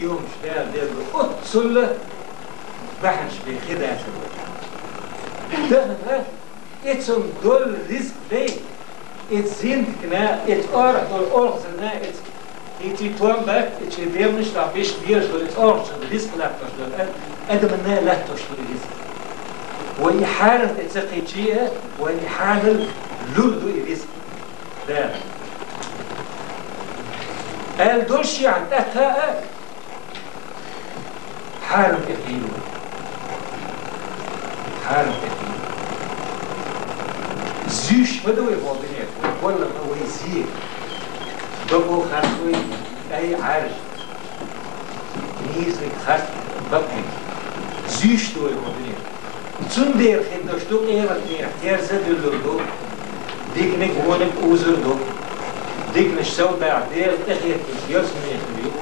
يوم شدال ديال أتصل بحنش بخداع ده اتسون دول رزق لي اتزين كنا اتقارح دول أرخصنا اتيتوان باك اتشديمنش تعبيش بيرش دول اتقارش الرزق لا تشدول أدمنا لا تشدول الرزق ويحارن اتسقي جيئة ويحارن لولدو الرزق ده قال دول شي عن تحتها حارم كثير حارم كثير زيش بدوي بوضنيك ولا هو يزير بقو خاصوي أي عارج نيزك خاص بقني زيش دوي بوضنيك تندير خندشتو إيرتني احتيار اللردو ديكنك هونك أوزردو ديكنش سودا عديل إخيط يسمي يخليو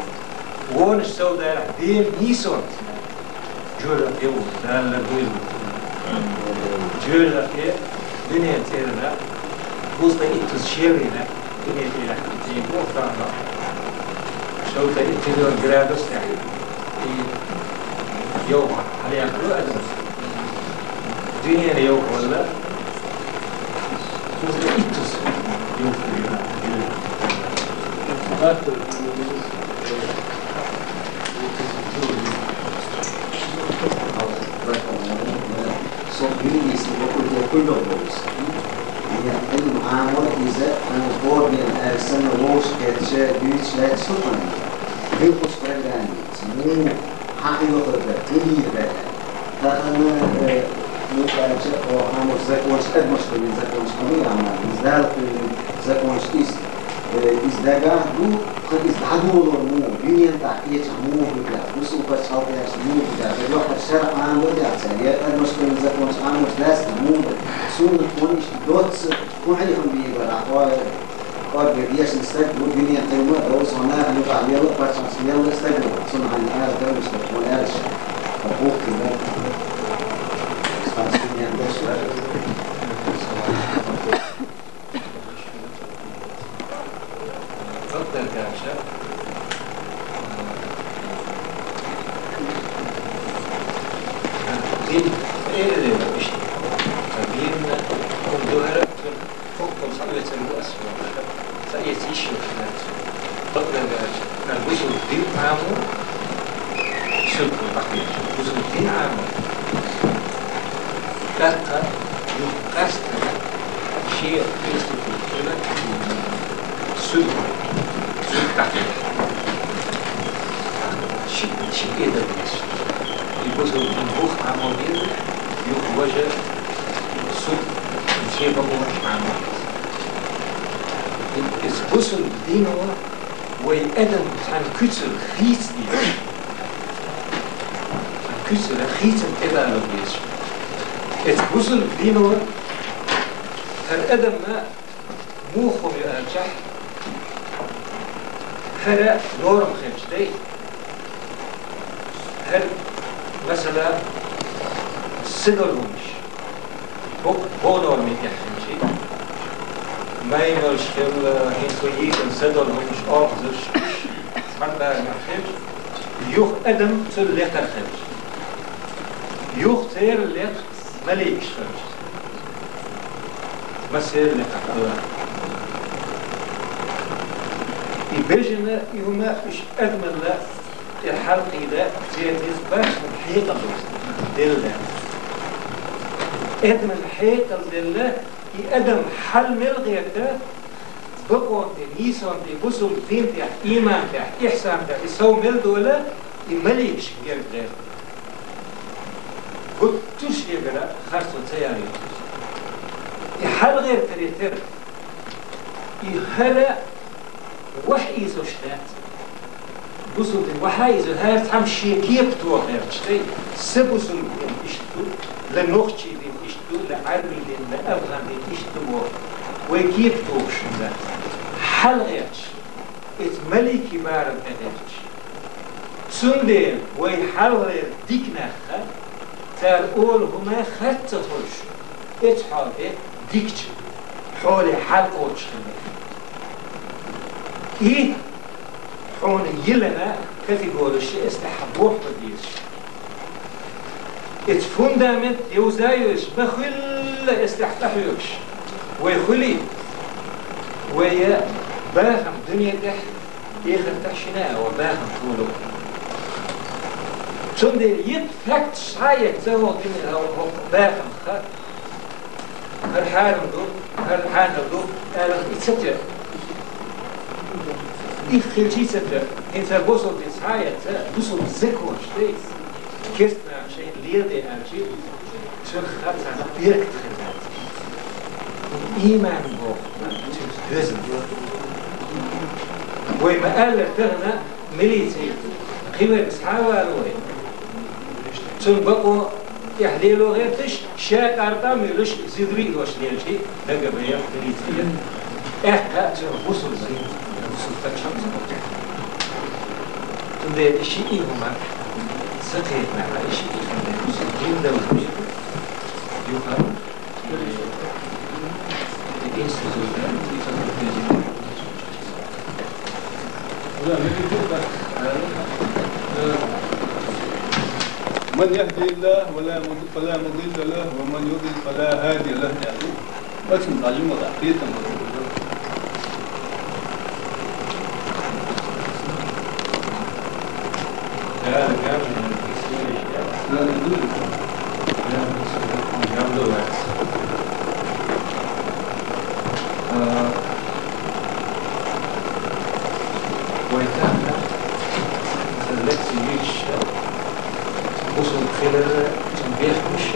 وون السوداء ديل نيسون جورا كيو دال دويل جورا كي دنيا تيرنا بوزنا إتوز شيرينا دنيا تيرنا تيجي بوفتانا شوتا إتلون جرادوس يعني يوم عليها كله أدرس دنيا يوم ولا من يهدي الله فلا مضل له ومن يضلل فلا هادي له. очень далеко да, петом. Ja, dat gaan we niet. Да, иду. Ja, dat doen we. ويتعمل التي يعيش وصل خلال بيخمش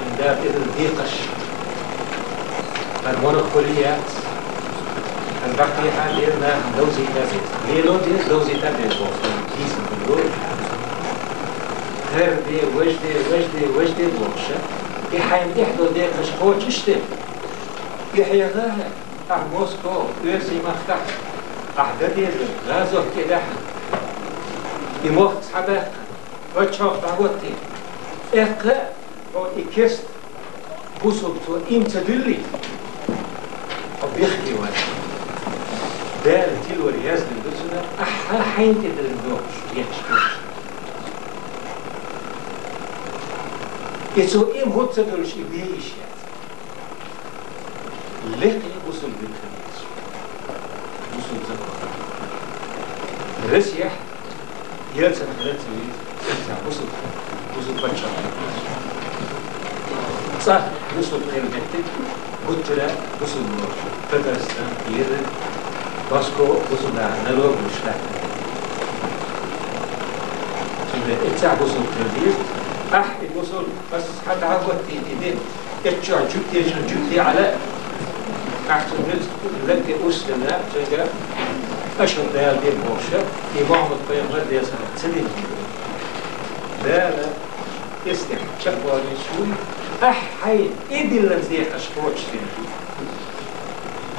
من دار إذا بيقش المونوكوليات البقية حاليا دوزي تابت ليلو دي دوزي تابت وصل كيسن بالروح هر دي وجدي بوخشة في حين إحدو دي مشقوة تشتم يحيى غاها موسكو يرسي مفتح أحدث غازو كده يموت حبه وتشوف دعوتي إقا أو إكست بوسوبتو إمتدلي أو بيخلي واحد دار تلو رياز للبسنا أحا حين تدر النوش يتشكوش يتو إم هو تدرش إبيش لقي بوسوب بالخميس بوسوب زكوة رسيح يلسن خلال بوسوب باتشا صح بوسوب خلال قلت بوسوب تدرستان يرد باسكو بوسوب نلوغ مشتاق اتسع بوسوب خلال أحد بوسوب بس حتى عودتي إذن اتشع جبتي على أحسن لك أسلم لا تجا أشهر ديال ديال بوشة في معمد بيغمر ديال سنة سنين لا استيح شكوى لنشوي أحيان إدي لنزيح أشكوش فينا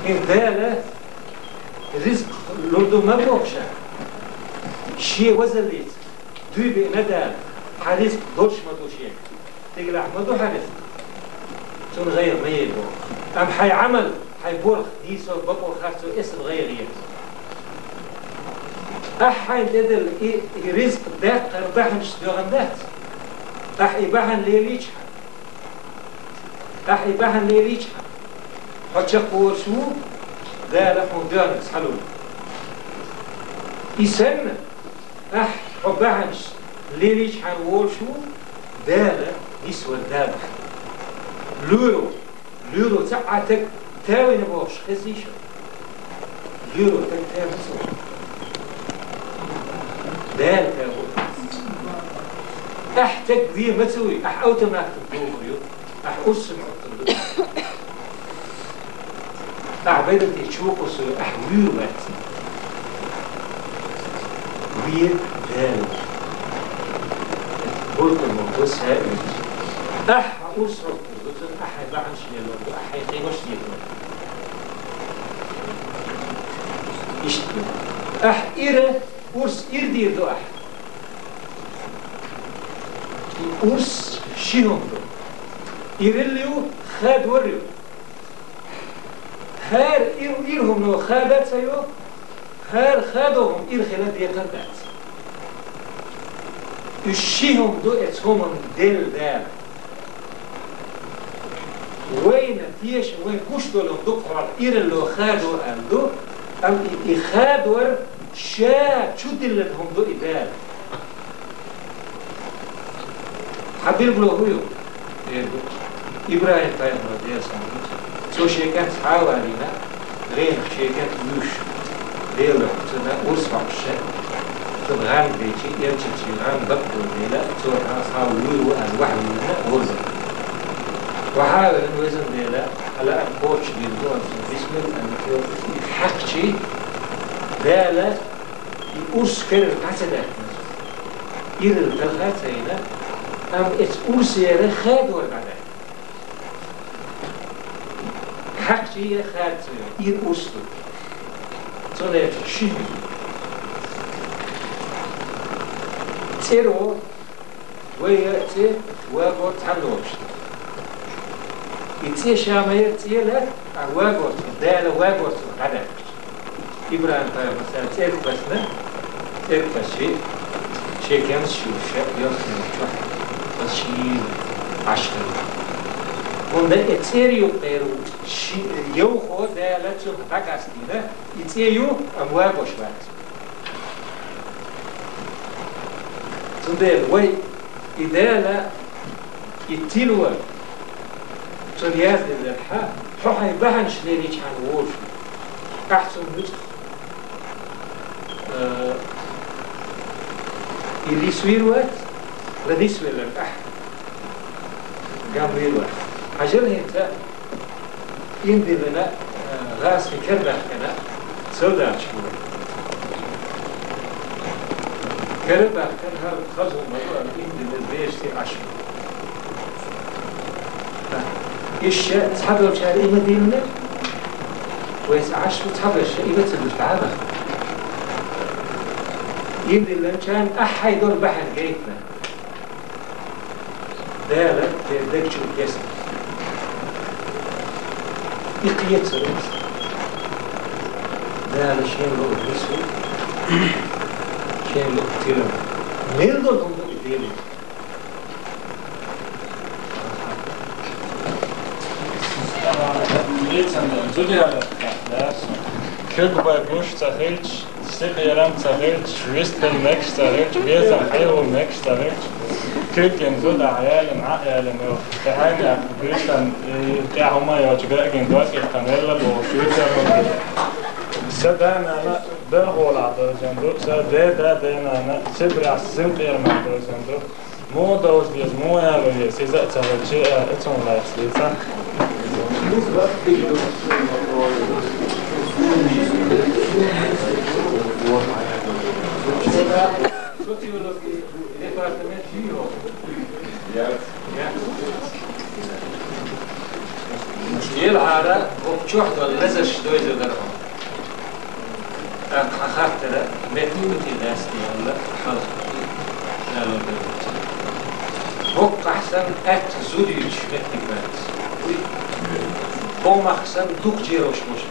إن دالة رزق لردو ما بوشة شيء وزليت دوي بإندال حرزق دوش ما دوشيك تقلع ما دو حرزق تون غير ما يبو أم حي عمل حي بورخ ديسو بقو خاصو اسم غير يد أحين دل رزق داق بحن شدوغندات أحي بحن ليليجها أحي بحن ليليجها حتشقور شو ذا لحو دارك حلول يسن أح بحن ليليجها وشو ذا يسوى الذابح لورو تعتك تاوي نبوش خزيشة لورو تاوي نسوش دال تاوي أحتك ذي متوي أح أوتماك تبوغيو أح أسمع تبوغيو أح بدأت تشوقو سوي أح ويوات وير دال قلت الموضوس هائل أح أسرع أحي بعن شنيلو أحي خيمش شنيلو يشتغل أح إيره أرس إردير دو أح أرس شيهم دو إيرليو خاد وريو هار إيرهم نو خادات سيو هار خادوهم إير خلال دي قردات الشيهم دو اتهم ديل دار وين تيش وين كشتو لهم دقرا إيرلو خادو أندو أم إخادور شا شو دلتهم دو إدال حبيل بلو هيو إبراهيم طيب رضي سو شيكات حاوالينا غير شيكات يوش ليلة تنا أرسع الشيء تبغان بيتي يرجع تيغان بقدو ليلة تروح أصحابه الواحد منها غرزة وحاول إنه وزن ليلة على أبوش للدول في الجسم أن يحكي ليلة يقص كير قصدك إذا الدخلت هنا أم إتقص يره خاد ورقدك حكي خاد يقص صلاه شيء تيرو ويأتي وقت حلوش يتي شامير تيلا وقت دال وقت غدا إبراهيم طيب مثلا تيرك بسنا تيرك بشيء شيء كان شو شيء يصير شو بس شيء عشرة Von der Erzählung der Jocho, der letzte Bagastine, Erzählung am Wagoschwert. Zum der Way, Idela, Itilua, zum Jahre der Ha, Hochai Bahan Schnellich an Wolf, 18 Minuten. Iliswilwet, Leniswilwet, Gamwilwet. عشان هيك يندي لنا غاز في كربة كنا سوداء شوي كربة كنا خزوا موضوع يندي للبيش في عشر إيش تحضر شيء إيه مدينة ويس عشر تحضر شيء إيه بتلفعنا يندي لنا كان أحد دور بحر جيتنا ده لا ده شو جسم يقيت سريس ده على شيء لو بيسوي شيء لو كتير ميل دول هم بديلي Kirkbay Bush zerhält, Sicheram zerhält, Schwistel Mex zerhält, Besa Hero Mex zerhält, Kirken so der Heilen Ahelen, der Heine Büstern, der Hummer ja Tschgegen dort in Kanäle, wo Schwitzer und Sedana, der Rola, der Jando, der Sibra Simper Matter, Jando, Modos, die Moja, wie es ist, it's on life, Lisa. يلعب وبشوحد اللزش دويز درهم أخاطر متنوت الناس دي ولا خلاص لا لا هو أحسن زوديش متنبات هو أحسن دوك جيروش مش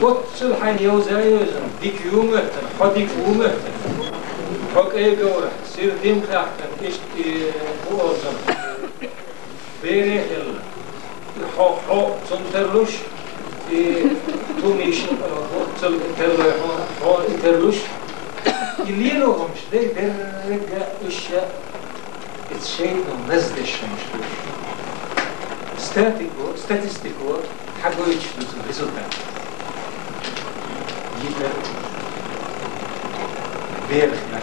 وتصل حين يوزن ديك يومتن حديك يومتن حق أي جورة سير ديم خاطر إيش هو أصلا بيري حق تنترلوش توميش تنترلوش اللي لهم شدي درجة إشياء الشيء نزدش مش statistico حقه يشوف الريزلتات جدا بيرخ لك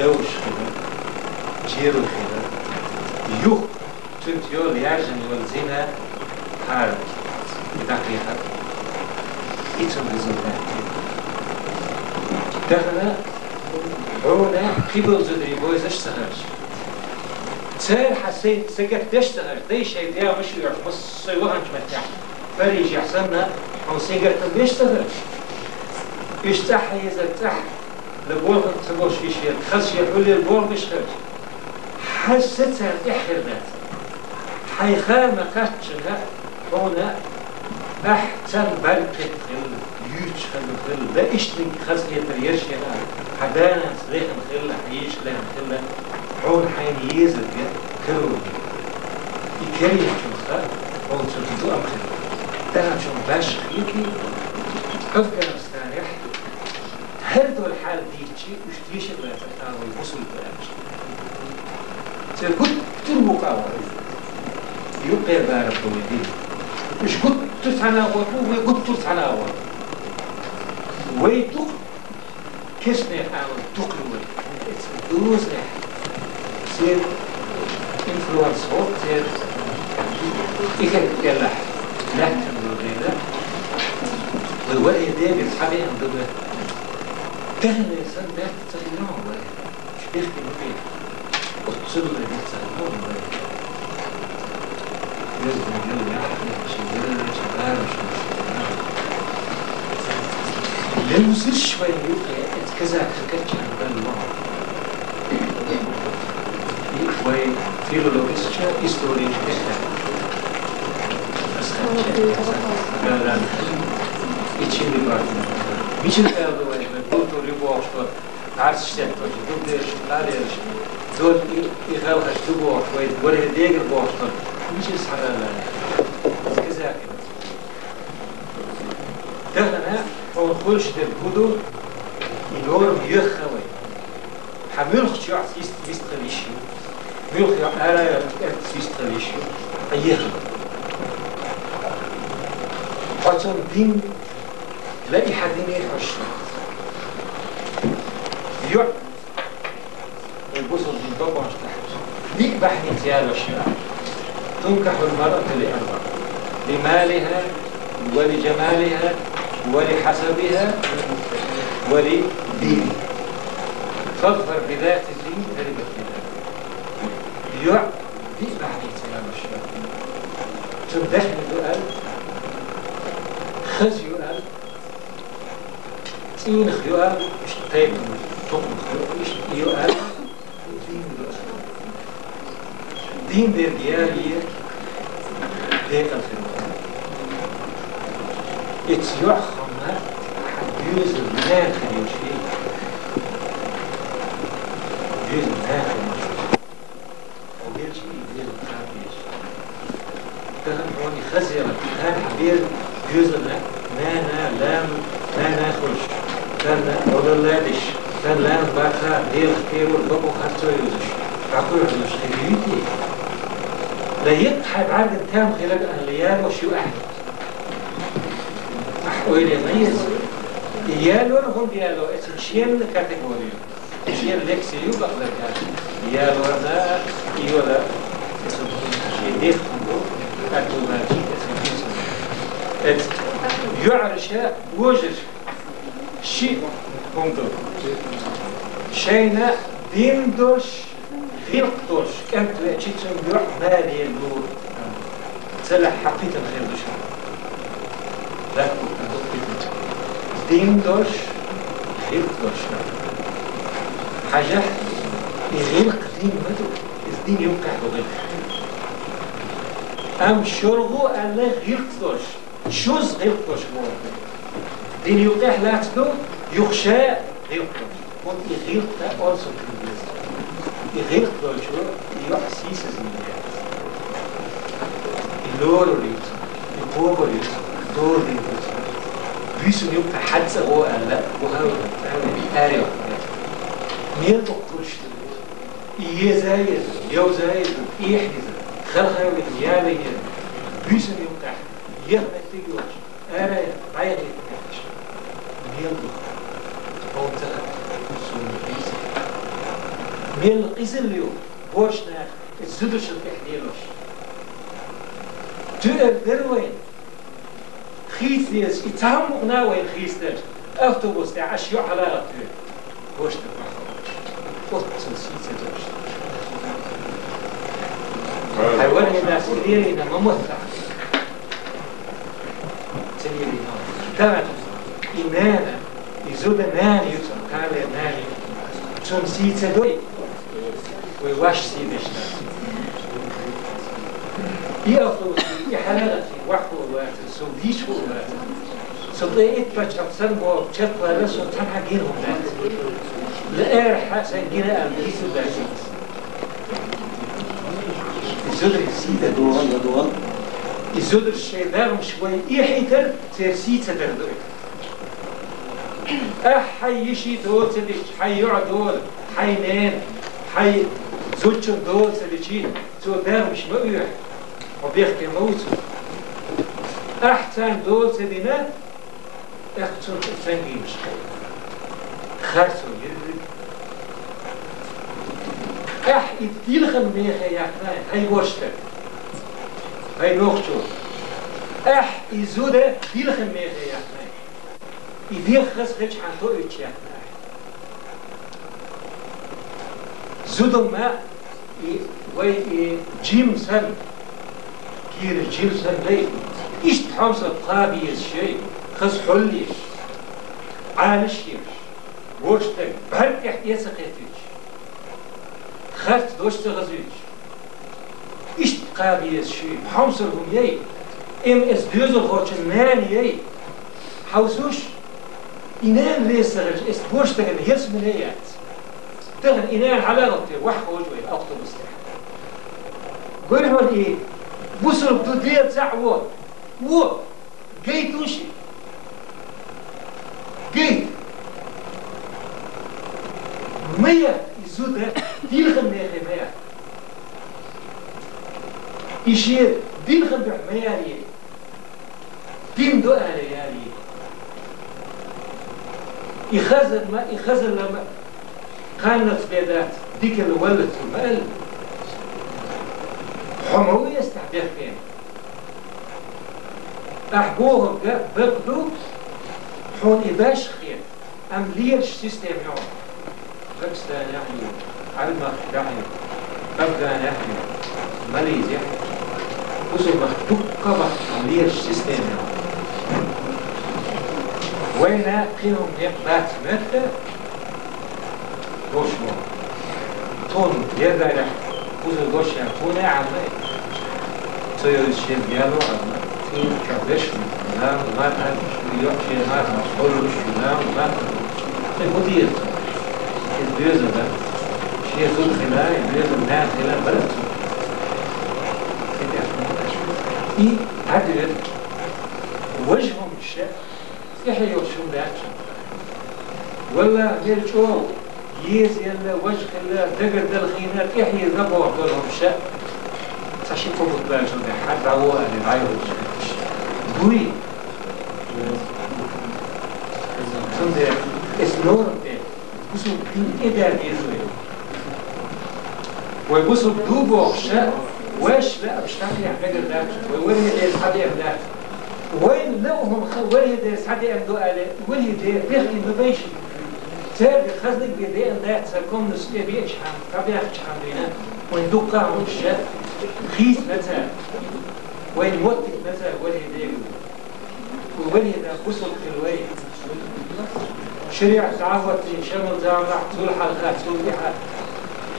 دوش كده جيرو كده يوه تنتيول يارجن والزينة هارد دقيقة إيتم ريزلتات دخل هنا قبل زدري بويز اشتغلش سير حسيت سكت تشتغل دي شيء ده مش يعرف بس يوهنج متاح فريج يحسننا هو سيجرت بيشتغلش يشتح يزتح لبول تبوش يشير خش يقول لي البول بيشتغلش حسيتها إحرنات حيخام كاتشها هنا أحسن بلقت اليوتش خل ده إشتني خز يتريش هنا حدانا سليخن خل حيش لهم خل حون حين يزد كرو يكري شوخا هون شوخو أمخل تنا شون باش خيكي أفكر مستريح هردو الحال ديتشي وش تيشي بلا تختار ويبصل بلاش سير قد تربوك أول يبقى بارك ولدي مش قد تتعناول وقد تتعناول ويتوك كسني حاول تقلوه دوزني سير influence هو سير إيكا يلا لا تنظر والوالي ده بيتحبي عندنا كان الإنسان ده تسلمه ولا مش بيختي مفيد وتصل لي تسلمه ولا لازم يجي يحكي شغال لنوصل شوية كذا كذا عن بالله وي فيلولوجيستا هيستوريجيستا إيشين ديبارتمنت ميشن كذا وين بقول ريبورت عارف شتات دول ديرش قاليرش دول يخلخش دبوش وده ديجر بوشتون مش يسحر لا كذا دهنا هو خلش الهدو يدور يخوي حملخ شو يستغليشيو ملخ على يستغليشيو أيخ قطن دين لا يحدين يحش يع البصل من طبعا دي بحني زيادة الشرع تنكح المرأة لأربع لمالها ولجمالها ولحسبها ولدينها فاظفر بذات الدين تربت بذات يع دي بحني زيادة الشرع تمدحني يقال خز يقال تينخ يقال مش طيب يقال دين دير ديالي دير الخير اتيوح خمنا حديوز الناخر يوشي ديوز الناخر يوشي وبيلشي دير الخابيش كان روني خزيرة كان حبير ديوز الناخر لا ناخرش كان أولادش كان لان باكا دير خير والبقو خاتو يوزش عقول مش خيريتي لا يتحب عرض التام خلال الليال وشو أحد أحوالي ميز يالو هم يالو اتشين كاتيجوريو اتشين لكسيو بقلك يالو أنا يولا شيء ديخ خندو أدو ماجي ات يعرشا وجر شيء خندو شينا ديندوش غيرقتوش كانت تشيتشن بيروح مالي النور تسلح حقيقة خير دوش لا ديندوش غيرقتوش حاجة يغيرق دين مدو الدين يوقع بغير أم شرغو ألا غيرقتوش شوز غيرقتوش دين يوقع لا تدو يخشى غيرقتوش want يغيرق also يغيرق دوشو يحسيس الزميات يلورو ليت يقوبو ليت دور ليت بيسو يبقى حادثة هو ألا وهو آريو مين تقولش إيه زايد يو زايد إيه خلخة يولي يالي بيسو يبقى يهمك تيجوش آريو عيالي تكتش مين تقول هو تغير مين القيس اليوم بوشنا الزدوش التحديلوش تقدر وين خيث يس يتعمق ناوين خيث داش أفتوبوس تعشيو على غطير بوشنا بحضر وتنسيت دوش حيوان الناس كثيرين ممثع تنيرين تمام إيمانا يزود ناني يتم قال ناني تنسيت دوي ويواش سيدشنا يأخذ يحلقتي وحكو الوقت سوديش هو الوقت صدقيت بشخصن بو بشكل رسو تنحقينهم نات لأير حسن جينا أمريس الباشيس يزودر السيدة دوغل يزودر الشيطان شوي يحيتر ترسيت تردوي حي يشي دول سديش حي يقعد دول حي نام حي زوجهم دول سديشين سو دار مش مقيح وبيحكي موت أحسن دول سدينا أحسن سنجين خرسو يرد يديل خميخة يا أخناي هاي وشتك هاي نوخشو يزودة ديل خميخة يا أخناي يديل خس خيش عن طوئيش يا أخناي زودو ما وي جيم سن كير جيم سن لي إيش تحمس الطابي الشيء خس حليش عالشيش وشتك بهر احتياج سقيتيش خرت دوشت غزيش إيش تقابي الشيء حمسرهم يي إم إس بيوزل خوش النان يي حوزوش إنان ليس رج استوش تغن هيرس من هيات تغن إنان على غطي وحق وجوه أقطب استحق قول هون إيه بوصل بدو دير تعوض و جيت وشي جيت مية يزود ديلخم نيخي مية يشير ديلخم بحمية دين دو آلي يخزن ما يخزن لما كانت بيدات ديك اللي ولدت المال حموية استحدث فين أحبوهم بقدو حون إباش خير أم ليش سيستم يوم باكستان يعني علمك يعني أفغان يعني ماليزيا وصل مخدوق قبح أم ليش سيستم يوم وين قيهم يقبات متى روشمو تون يرجع له وصل دوش يعني تون عمي تيجي الشيء ديالو عمي في كابش نعم ما هاد يحكي ما مسؤول نعم ما المدير البيزن ده شيء صوت خلاه البيزن ناس خلاه بلد إيه عدل وجههم الشيء يحيى شو ذاك ولا يرجعوا يز يلا وجه الله دقر دلخينات يحيى ذبوا عطولهم الشيء تشي فوق البال شو ده حد عواه اللي عايز دوي سند اسنور ده بسوا دين إدار يزوي ويبسوا بدوبوا الشيء واش لا بشتاقي حاجة ذاك وين اللي حد يبدأ وين لهم وين يدرس حد يبدو عليه وين يدير بيخ innovation تابع خزنك بيدي أن ذات سكون نسبيا بيش حام تابع حام بينا وين دقة هم الشيء خيس مثلا وين موتك مثلا وين يدير وين يدير بسوا الوين شريعة تعود شمل جامع طول حلقات طول بحال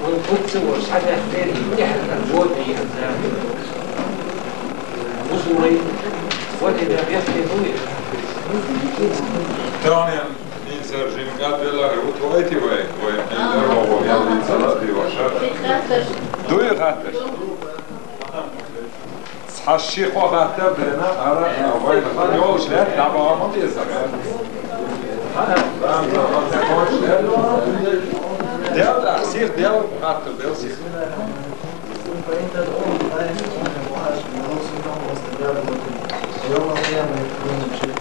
ونفوت صور حتى اختاري احنا الجود اي حزام وصوري وإذا بيحكي طويل ترانيا نيسر جيمقات بلا روتويتي وين الروو يعني صلاتي وشر دوي غاتر صحا الشيخ وغاتر بينا على وين خليوش لا تعبوا ما بيزر ديال أحسير ديال غاتر ديال سيخ فإن تدعون لا يكون المعاش ونوصل لهم واستجابوا ويوم القيامة يكونون شيء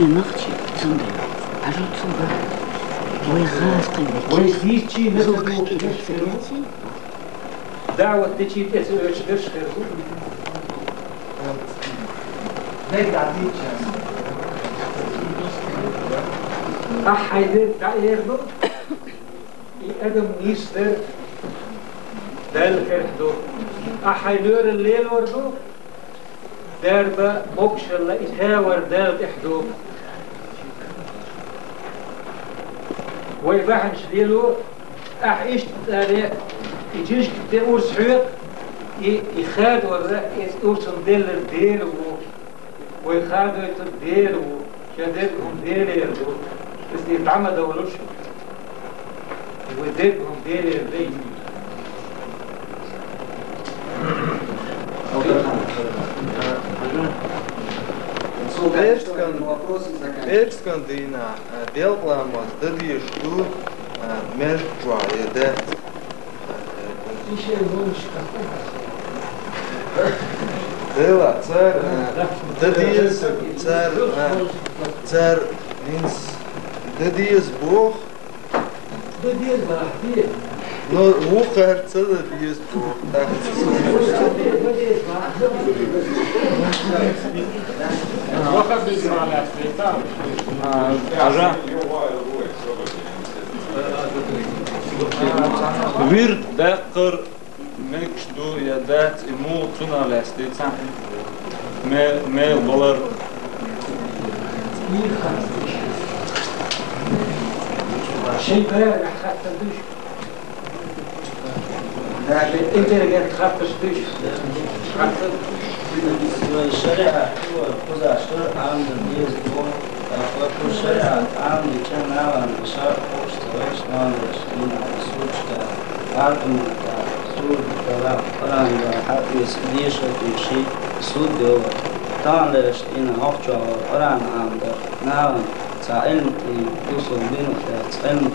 المخشي تصندل عجل تصندل ويغاسقي ويزيدشي مثل دعوة تجي تسويش درش ليه تعديد شان أحيدر تعيرضو يقدم نيستر دال كردو أحيدر الليل وردو داربا موكش الله إتهاور دال تحدو ويباحن شليلو أحيش تاريخ يجيش تقول سحيق يخاد ولا يقول صندل الدير ويخادوا يتدير وشددهم دير يردو بس يتعمد ولوش ويديرهم دير يردي Перскан дина делаемость дадие что между еда. Дела царь дадие царь линс дадие Бог. دير بحدير Но ухар царь дадие Бог. واخد بيسمع الأسبيطان عجا ويرد باقر مكش دو يدات إمو تنا الأسبيطان ميل بولر شيء بارح حتى دوش انت رجعت خاطر ستيش خاطر الشريعة هو خذ شرع عام الديز هو أخذ الشريعة عام كان عام شرع خوش تويش نوع الشرين على سوتش كعرض من سود كلا قرآن حافظ ديش وتشي سود دو طبعا لرشتين هفجع قرآن عام در نوع تعلم توصل بينه تعلم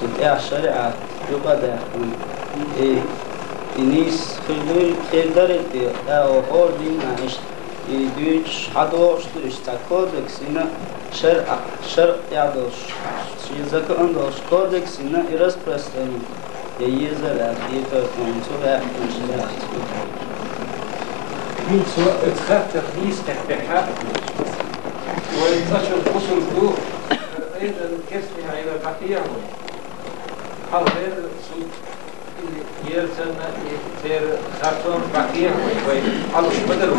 سود الشريعة يبقى ده Inis خيدرت أو هوردين عشت يدوش حدوش دوش تكودكسينا شرع يعدوش شيزك أندوش كودكسينا إرس برستاني ييزر أخيطة كونسو أخيطة من سواء اتخاف تخليص تحتحاء وينتشر قصر الدور أيضا كسمها إلى البقية حول غير سوء يلزمنا يصير خاطر بقية وعلوش بدل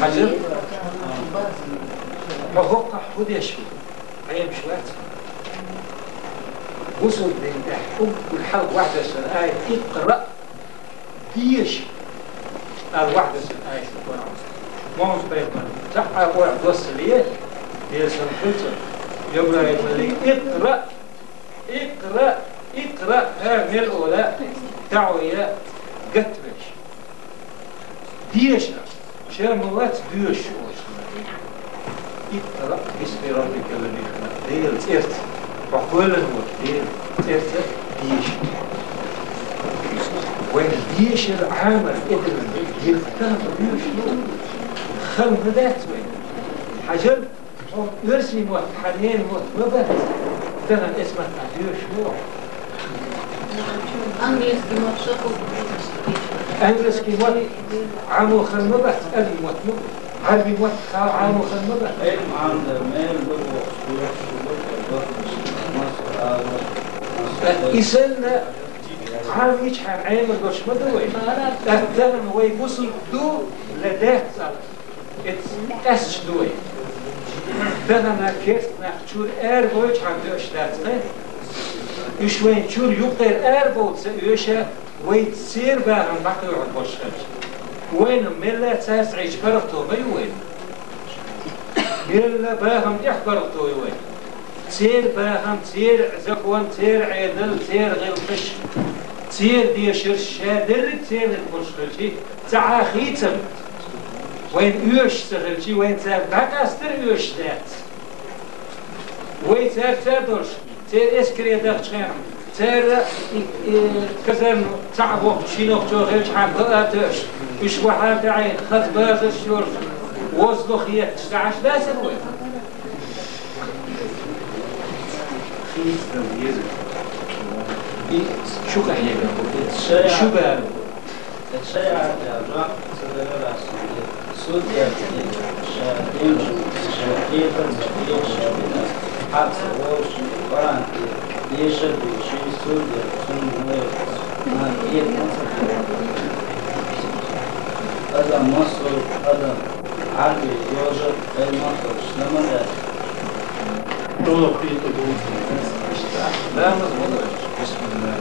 حجر وهو حود يشفي عيب شوات وصل بين أحكم والحلق واحدة سنة آية اقرأ ديش الواحدة سنة آية شكرا مونس بيضا تحقى واحد وصلية يلزم فلتر يقول لي اقرأ اقرأ اقرأ هذه الأولى تعوية قتبش ديشة شاملات ديوش اقرأ باسم ربك الذي خلق ديل تيرت وقول الوقت ديل تيرت ديش وين ديش العامل إدرن ديل ختام ديوش خلق ذات وين حجر يرسي موت حنين موت مبات تنا اسمه ديوش نوع أنجلسكي موت عامو خل مبات أبي موت مبات عربي موت عامو خل مبات إسلنا عام يجحر عيم الدوش مدوي أهتنا ويبوصل دو لدات أسش دوي تنا كيف نحشور أربوش عم دوشتاتنا يشوين شور يقدر أربوش يوشة ويتصير بهم بقي عن بوشخش وين ملا تاس عيش برفتو بيوين ملا بهم يحبرفتو وين تير بهم تير زكوان تير عيدل تير غلقش تير ديشر شادر تير البوشخشي تعاخيتم وين يوش سغلشي وين تار باكاستر يوش دات وين تار تادرش تار اسكري داخشان تار كزن تعبو شينوك جو غيرش حام بقاتش ايش وحاد عين خد باز الشور وزلو خيات تشتعش داسر وين خيس يزر شو كحيا شو بارو الشريعة الرق صدر الرسول سود يأتي شاهدين شاهدين شاهدين حبس ووش قرآن يشهد بشيء سود يأتي ما هي مصر هذا مصر هذا عربي يوجد غير مصر شلون ده طول في قدوم لا مضبوط بسم الله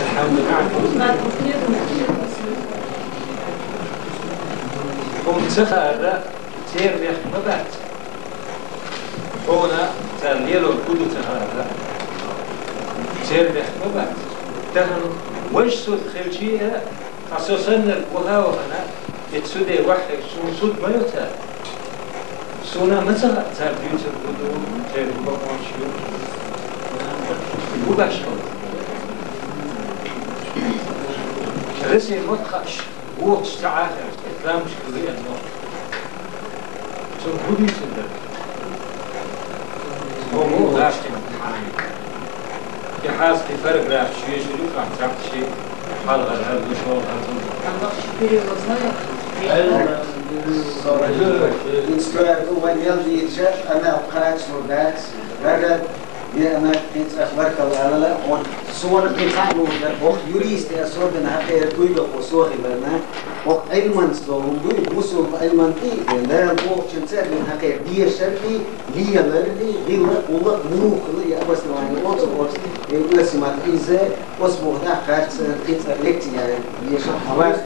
الحمد لله قمت سخر تير بيخ مبات هنا تغيير الكل تهذا تير بيخ مبات تهن وش سود خلشية خصوصا البهاء هنا يتسودي واحد سود ما يتها سونا مثلا تربيت القدوم تير بقاشيو وباشر رسي مدخش وقت تعاخر إسلام شكرية النور شو هدي سندر هو مو غاشت امتحاني يحاس فرق راح شوية شروع عم تعمل شيء حال غير هذا وشو when يلدي يتجر أنا أبقى سودات رجل بأنا كنت أخبرك الله وان صور كنت عمو وقت يريد أسود أن هذا يرتوي له وصوري برنا ook elements zo doe moest ook element die en daar ook chance in hakke die sharti liyalarni gilla ulla mukhli ya bas yani also was الاسمات إذا أصبح داخل قيت لكت يعني يشرح حواس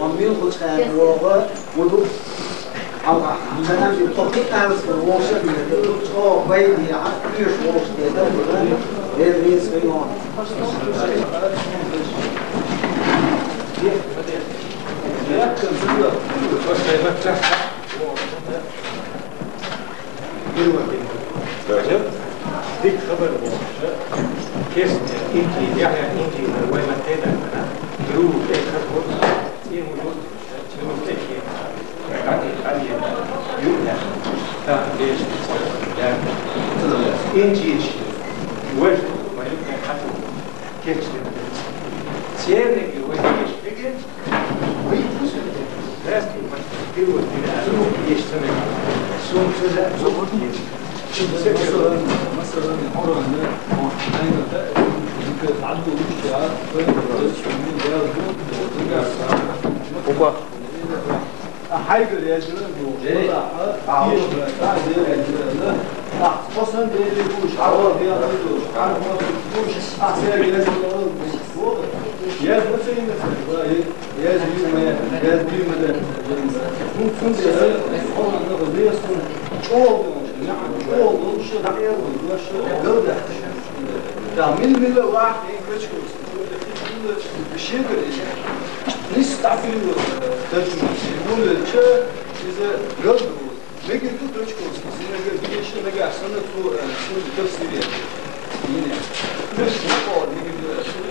ومن خد خير وغا ودو أو أنا في التطبيق أنا في الواشر من الدكتور أو بيني عقليش واش كذا ده بيس بينهم ديك خبر كيس انتي يعني انتي وين ما تدا يروح يخبط يموت يموت كي قاعد عليه يولا تا ليش يعني انتي وين ما يمكن حتى كيش سيرك وين ايش فكر ويفوز لازم ما تقول لي يشتمل سون كذا زبط مثلا هنا عينة يمكن تعدوا الاشتراك بين الرئيس والمين ده وترجع الساعة حاجة يا جماعة عاوز تعدي يا جماعة لا أصلا ده اللي يقولش عوض يا رجل عارف ما تقولش أحسن يا جماعة يا مثلا يا زميل يا زميل مدى ممكن ده أصلا نقدر يصير يعني شغل شو دقيقة وشو جودة تعمل من الواحد يكشكوس الشيء اللي نستعمل ترجمة يقول شو إذا جودة نيجي تو ترجموس إذا نيجي بيش نيجي أحسن تو شو تفسير يعني مش نقول نيجي شو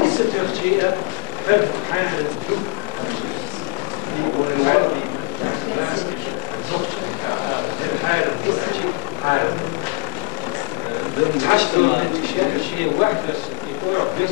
السترجية فرق حاجة الدب يقول الوالدي الحالة حالة عشت شيء واحد بس يقول بس